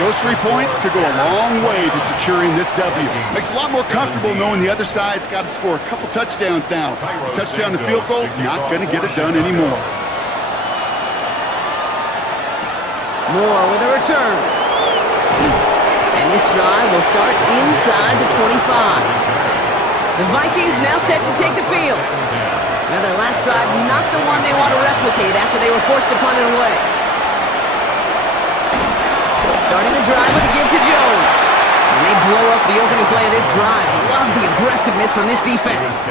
Those 3 points could go a long way to securing this W. Makes it a lot more comfortable knowing the other side's got to score a couple touchdowns now. Touchdown to field goals, not going to get it done anymore. Moore with a return. And this drive will start inside the 25. The Vikings now set to take the field. Now their last drive, not the one they want to replicate after they were forced to punt it away. Starting the drive with a give to Jones. And they blow up the opening play of this drive. Love the aggressiveness from this defense.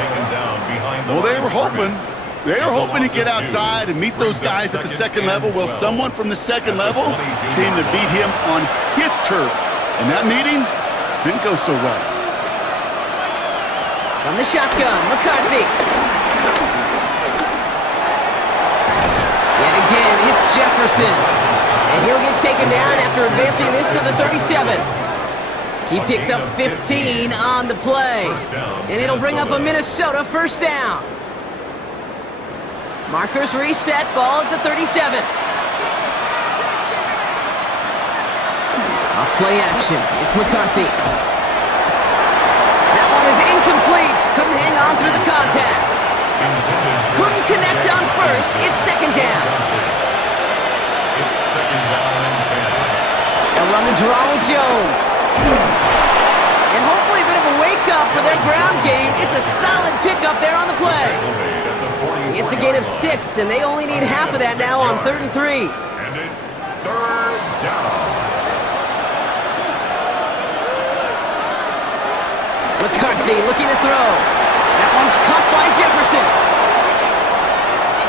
Well, they were hoping to get outside and meet those guys at the 2nd level. Well, someone from the 2nd level came to beat him on his turf. And that meeting didn't go so well. From the shotgun, McCarthy. Yet again, it's Jefferson. And he'll get taken down after advancing this to the 37. He picks up 15 on the play. And it'll bring up a Minnesota first down. Markers reset, ball at the 37. Off play action, it's McCarthy. That one is incomplete. Couldn't hang on through the contact. Couldn't connect on first. It's 2nd down. It's 2nd down and 10. They'll run the draw with Jones. And hopefully a bit of a wake-up for their ground game. It's a solid pickup there on the play. It's a gain of 6, and they only need half of that now on 3rd and 3. And it's 3rd down. McCarthy looking to throw. That one's caught by Jefferson.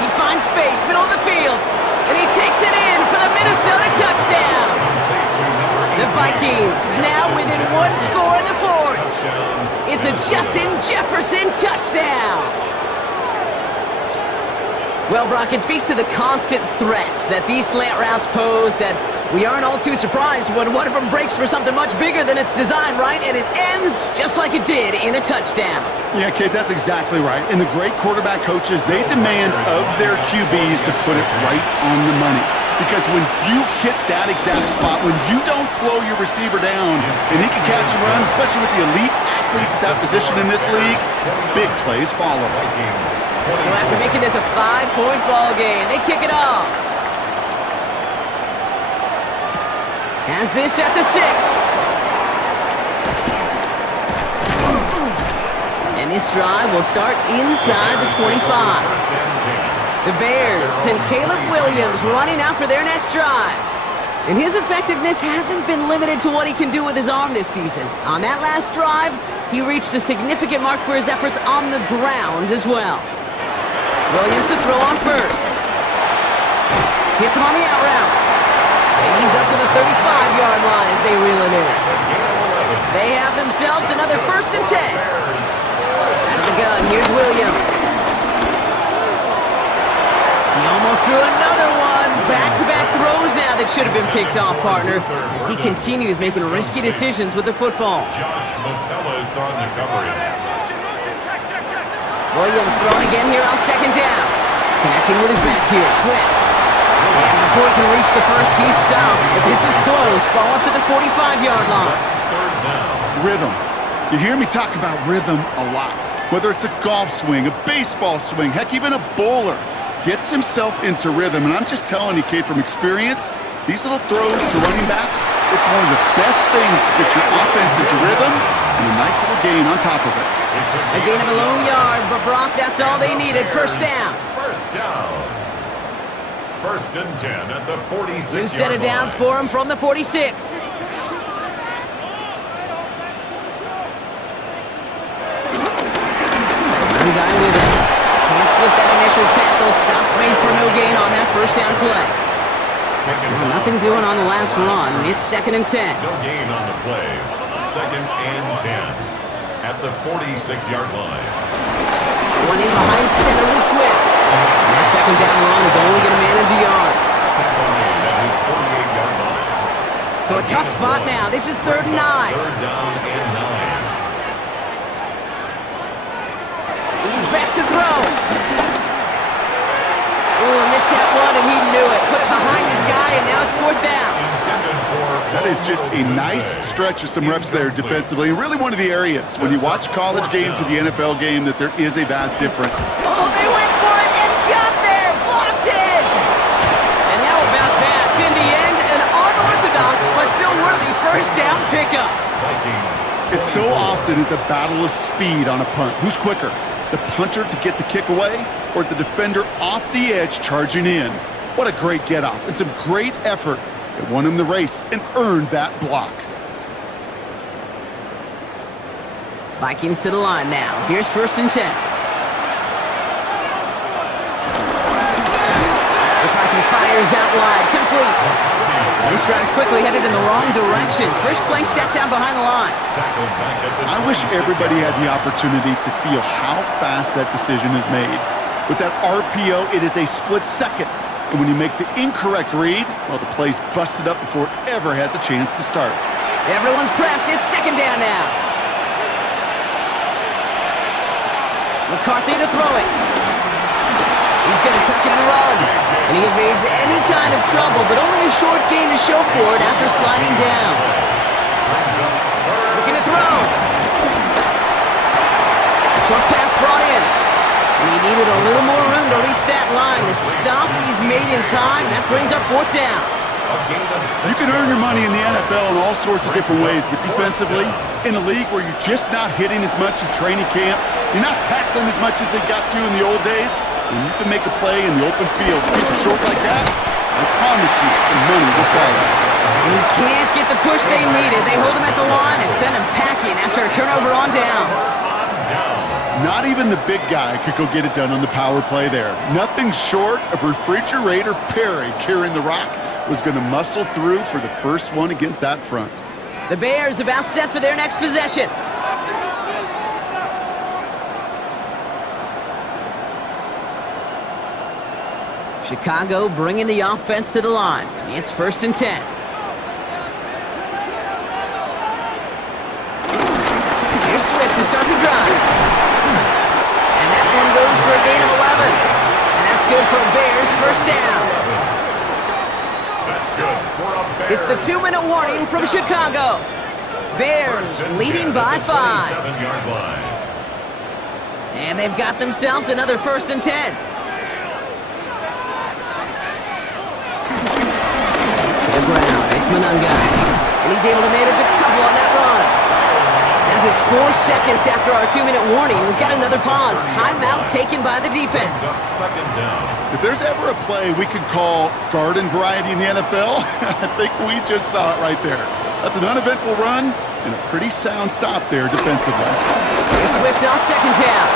He finds space, middle of the field, and he takes it in for the Minnesota touchdown. The Vikings now within 1 score in the 4th. It's a Justin Jefferson touchdown. Well, Brock, it speaks to the constant threats that these slant routes pose that we aren't all too surprised when one of them breaks for something much bigger than it's designed, right? And it ends just like it did in a touchdown. Yeah, Kate, that's exactly right. And the great quarterback coaches, they demand of their QBs to put it right on the money. Because when you hit that exact spot, when you don't slow your receiver down, and he can catch and run, especially with the elite athletes at that position in this league, big plays follow. So after making this a 5-point ball game, they kick it off. Has this at the 6. And this drive will start inside the 25. The Bears send Caleb Williams running out for their next drive. And his effectiveness hasn't been limited to what he can do with his arm this season. On that last drive, he reached a significant mark for his efforts on the ground as well. Williams to throw on first. Hits him on the out route. And he's up to the 35-yard line as they reel him in. They have themselves another 1st and 10. Out of the gun, here's Williams. He almost threw another one. Back-to-back throws now that should have been picked off, partner, as he continues making risky decisions with the football. Josh Metellus on the coverage. Williams throwing again here on 2nd down. Connecting with his back here, Swift. And before he can reach the first, he's stopped. But this is close. Ball up to the 45-yard line. 3rd down. Rhythm. You hear me talk about rhythm a lot. Whether it's a golf swing, a baseball swing, heck, even a bowler gets himself into rhythm. And I'm just telling you, Kate, from experience, these little throws to running backs, it's one of the best things to get your offense into rhythm and a nice little gain on top of it. A gain of a lone yard, but Brock, that's all they needed. 1st down. 1st down. 1st and 10 at the 46-yard line. New set of downs for him from the 46. One guy with it. Can't slip that initial tackle. Stops made for no gain on that 1st down play. Well, nothing doing on the last run. It's 2nd and 10. No gain on the play. 2nd and 10 at the 46-yard line. One in behind center with Swift. And that 2nd down run is only going to manage a yard. Tackle made at his 48-yard line. So a tough spot now. This is 3rd and 9. 3rd down and 9. He's back to throw. Oh, missed that one, and he knew it. Put it behind his guy, and now it's 4th down. That is just a nice stretch of some reps there defensively. And really one of the areas, when you watch college game to the NFL game, that there is a vast difference. Oh, they went for it and got there. Blocked it. And how about that? In the end, an unorthodox but still worthy 1st down pickup. It's so often it's a battle of speed on a punt. Who's quicker? The punter to get the kick away, or the defender off the edge charging in? What a great get-off and some great effort. It won him the race and earned that block. Vikings to the line now. Here's 1st and 10. McCarthy fires out wide. Complete. This drive's quickly headed in the wrong direction. First play set down behind the line. I wish everybody had the opportunity to feel how fast that decision is made. With that RPO, it is a split second. And when you make the incorrect read, well, the play's busted up before it ever has a chance to start. Everyone's prepped. It's 2nd down now. McCarthy to throw it. He's going to tuck it and run. And he evades any kind of trouble, but only a short gain to show for it after sliding down. Looking to throw. Short pass brought in. And he needed a little more room to reach that line. The stop he's made in time, that brings up 4th down. You can earn your money in the NFL in all sorts of different ways, but defensively, in a league where you're just not hitting as much in training camp, you're not tackling as much as they got to in the old days, and you can make a play in the open field. Keep it short like that, I promise you some money will follow. And he can't get the push they needed. They hold him at the line and send him packing after a turnover on downs. Not even the big guy could go get it done on the power play there. Nothing short of Refrigerator Perry carrying the rock was going to muscle through for the first one against that front. The Bears about set for their next possession. Chicago bringing the offense to the line. It's 1st and 10. Here's Swift to start the drive. And that one goes for a gain of 11. And that's good for a Bears 1st down. That's good for a Bears. It's the 2-minute warning from Chicago. Bears leading by 5. 27-yard line. And they've got themselves another 1st and 10. To the ground, it's Monunga. And he's able to manage a couple on that run. Now just 4 seconds after our 2-minute warning, we've got another pause. Timeout taken by the defense. Second down. If there's ever a play we could call garden variety in the NFL, I think we just saw it right there. That's an uneventful run and a pretty sound stop there defensively. Here's Swift on 2nd down.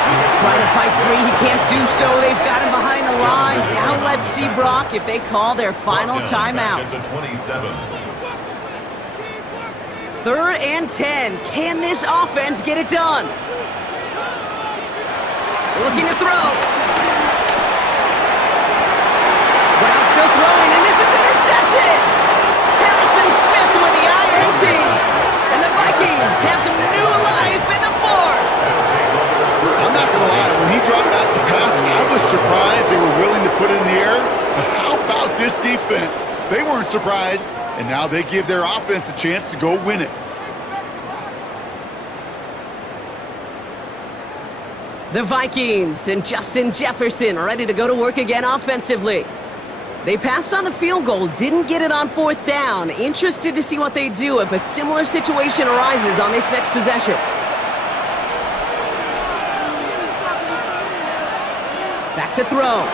Trying to fight free, he can't do so. They've got him behind the line. Now let's see, Brock, if they call their final timeout. At the 27. 3rd and 10. Can this offense get it done? Looking to throw. Brown still throwing, and this is intercepted. Harrison Smith with the INT. And the Vikings have some new life in the 4th. I'm not going to lie, when he dropped back to pass, I was surprised they were willing to put it in the air. But how about this defense? They weren't surprised, and now they give their offense a chance to go win it. The Vikings and Justin Jefferson ready to go to work again offensively. They passed on the field goal, didn't get it on 4th down. Interested to see what they do if a similar situation arises on this next possession. Back to throw.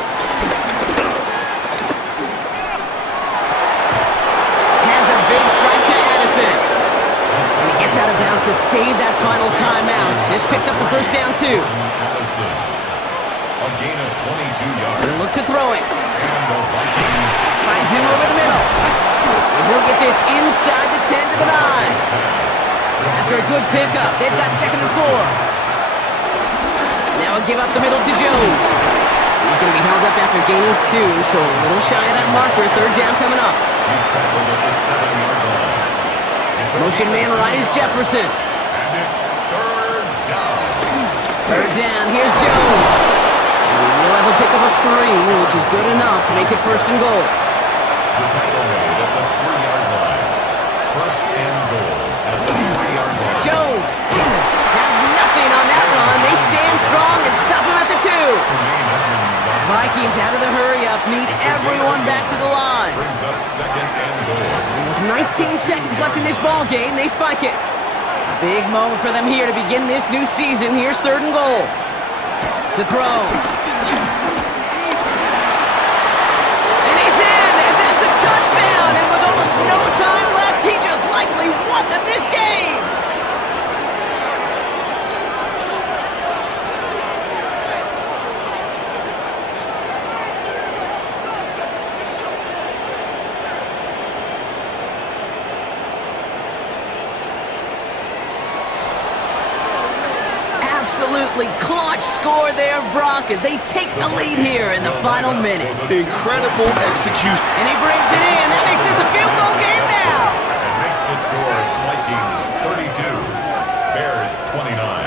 Has a big strike to Addison. And he gets out of bounds to save that final timeout. This picks up the 1st down too. Addison. A gain of 22 yards. They'll look to throw it. And the Vikings Finds him over the middle. And he'll get this inside the 10 to the 9. After a good pickup, they've got 2nd and 4. Now he'll give up the middle to Jones. He's going to be held up after gaining 2, so a little shy of that marker. 3rd down coming up. He's tackled at the 7-yard line. It's a Motion man right is Jefferson. And it's 3rd down. 3rd down, here's Jones. He'll have a pickup of 3, which is good enough to make it 1st and goal. The tackle made at the 3-yard line. 1st and goal at the 3-yard line. Jones has nothing on that run. They stand strong and stop him at the 2. Vikings out of the hurry-up, need everyone back to the line. Brings up 2nd and goal. With 19 seconds left in this ball game, they spike it. A big moment for them here to begin this new season. Here's 3rd and goal. To throw. And he's in, and that's a touchdown. And with almost no time left, he just likely won them this game. Absolutely clutch score there, Brock, as they take the lead here in the final minutes. Incredible execution. And he brings it in. That makes this a field goal game now. And makes the score Vikings 32, Bears 29.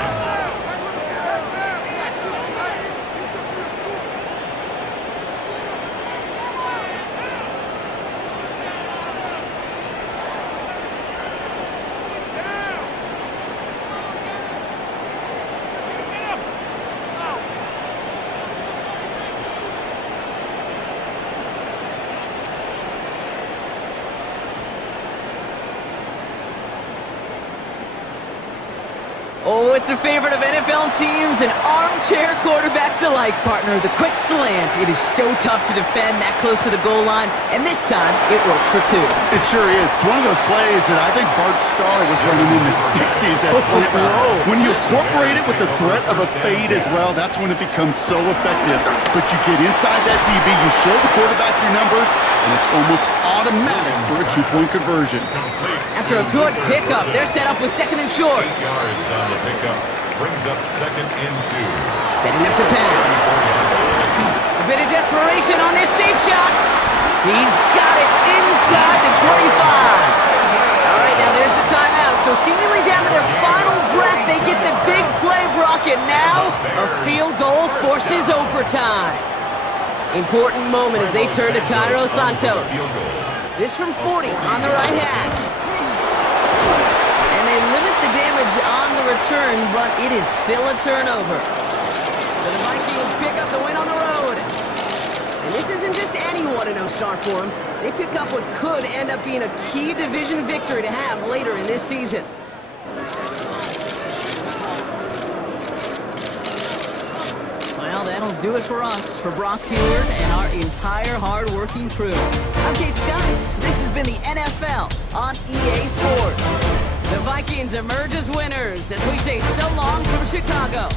Oh, it's a favorite of NFL teams and armchair quarterbacks alike, partner. The quick slant. It is so tough to defend that close to the goal line, and this time it works for 2. It sure is. It's one of those plays that I think Bart Starr was running in the 60s, that slant route. When you incorporate it with the threat of a fade as well, that's when it becomes so effective. But you get inside that DB, you show the quarterback your numbers, and it's almost automatic for a 2-point conversion. After a good pickup, they're set up with 2nd and short. 8 yards on the pickup. Brings up 2nd and 2. Setting up to pass. A bit of desperation on this deep shot. He's got it inside the 25. All right, now there's the timeout. So seemingly down to their final breath, they get the big play, Brock, and now a field goal forces overtime. Important moment as they turn to Cairo Santos. This from 40 on the right hand. And they limit the damage on the return, but it is still a turnover. So the Vikings pick up the win on the road. And this isn't just any 1-0 start for them. They pick up what could end up being a key division victory to have later in this season. Well, that'll do it for us, for Brock Heward and our entire hard-working crew. I'm Kate Skies. This has been the NFL on EA Sports. The Vikings emerge as winners as we say so long from Chicago.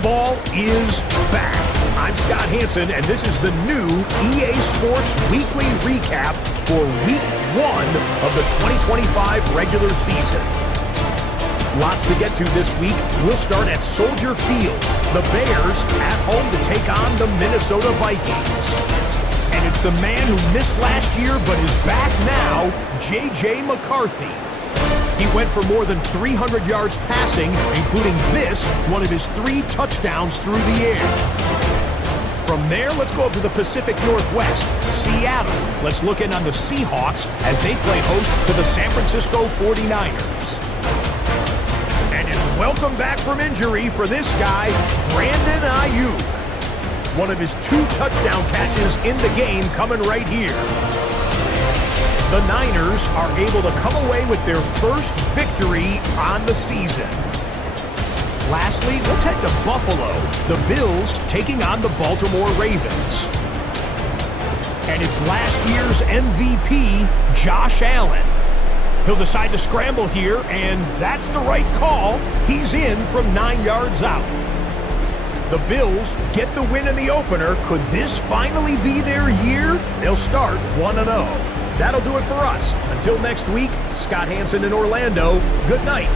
Football is back. I'm Scott Hansen, and this is the new EA Sports Weekly Recap for Week 1 of the 2025 regular season. Lots to get to this week. We'll start at Soldier Field. The Bears at home to take on the Minnesota Vikings. And it's the man who missed last year but is back now, J.J. McCarthy. He went for more than 300 yards passing, including this, one of his 3 touchdowns through the air. From there, let's go up to the Pacific Northwest, Seattle. Let's look in on the Seahawks as they play host to the San Francisco 49ers. And it's welcome back from injury for this guy, Brandon Ayuk. One of his 2 touchdown catches in the game coming right here. The Niners are able to come away with their first victory on the season. Lastly, let's head to Buffalo. The Bills taking on the Baltimore Ravens. And it's last year's MVP, Josh Allen. He'll decide to scramble here, and that's the right call. He's in from 9 yards out. The Bills get the win in the opener. Could this finally be their year? They'll start 1-0. That'll do it for us. Until next week, Scott Hansen in Orlando, good night.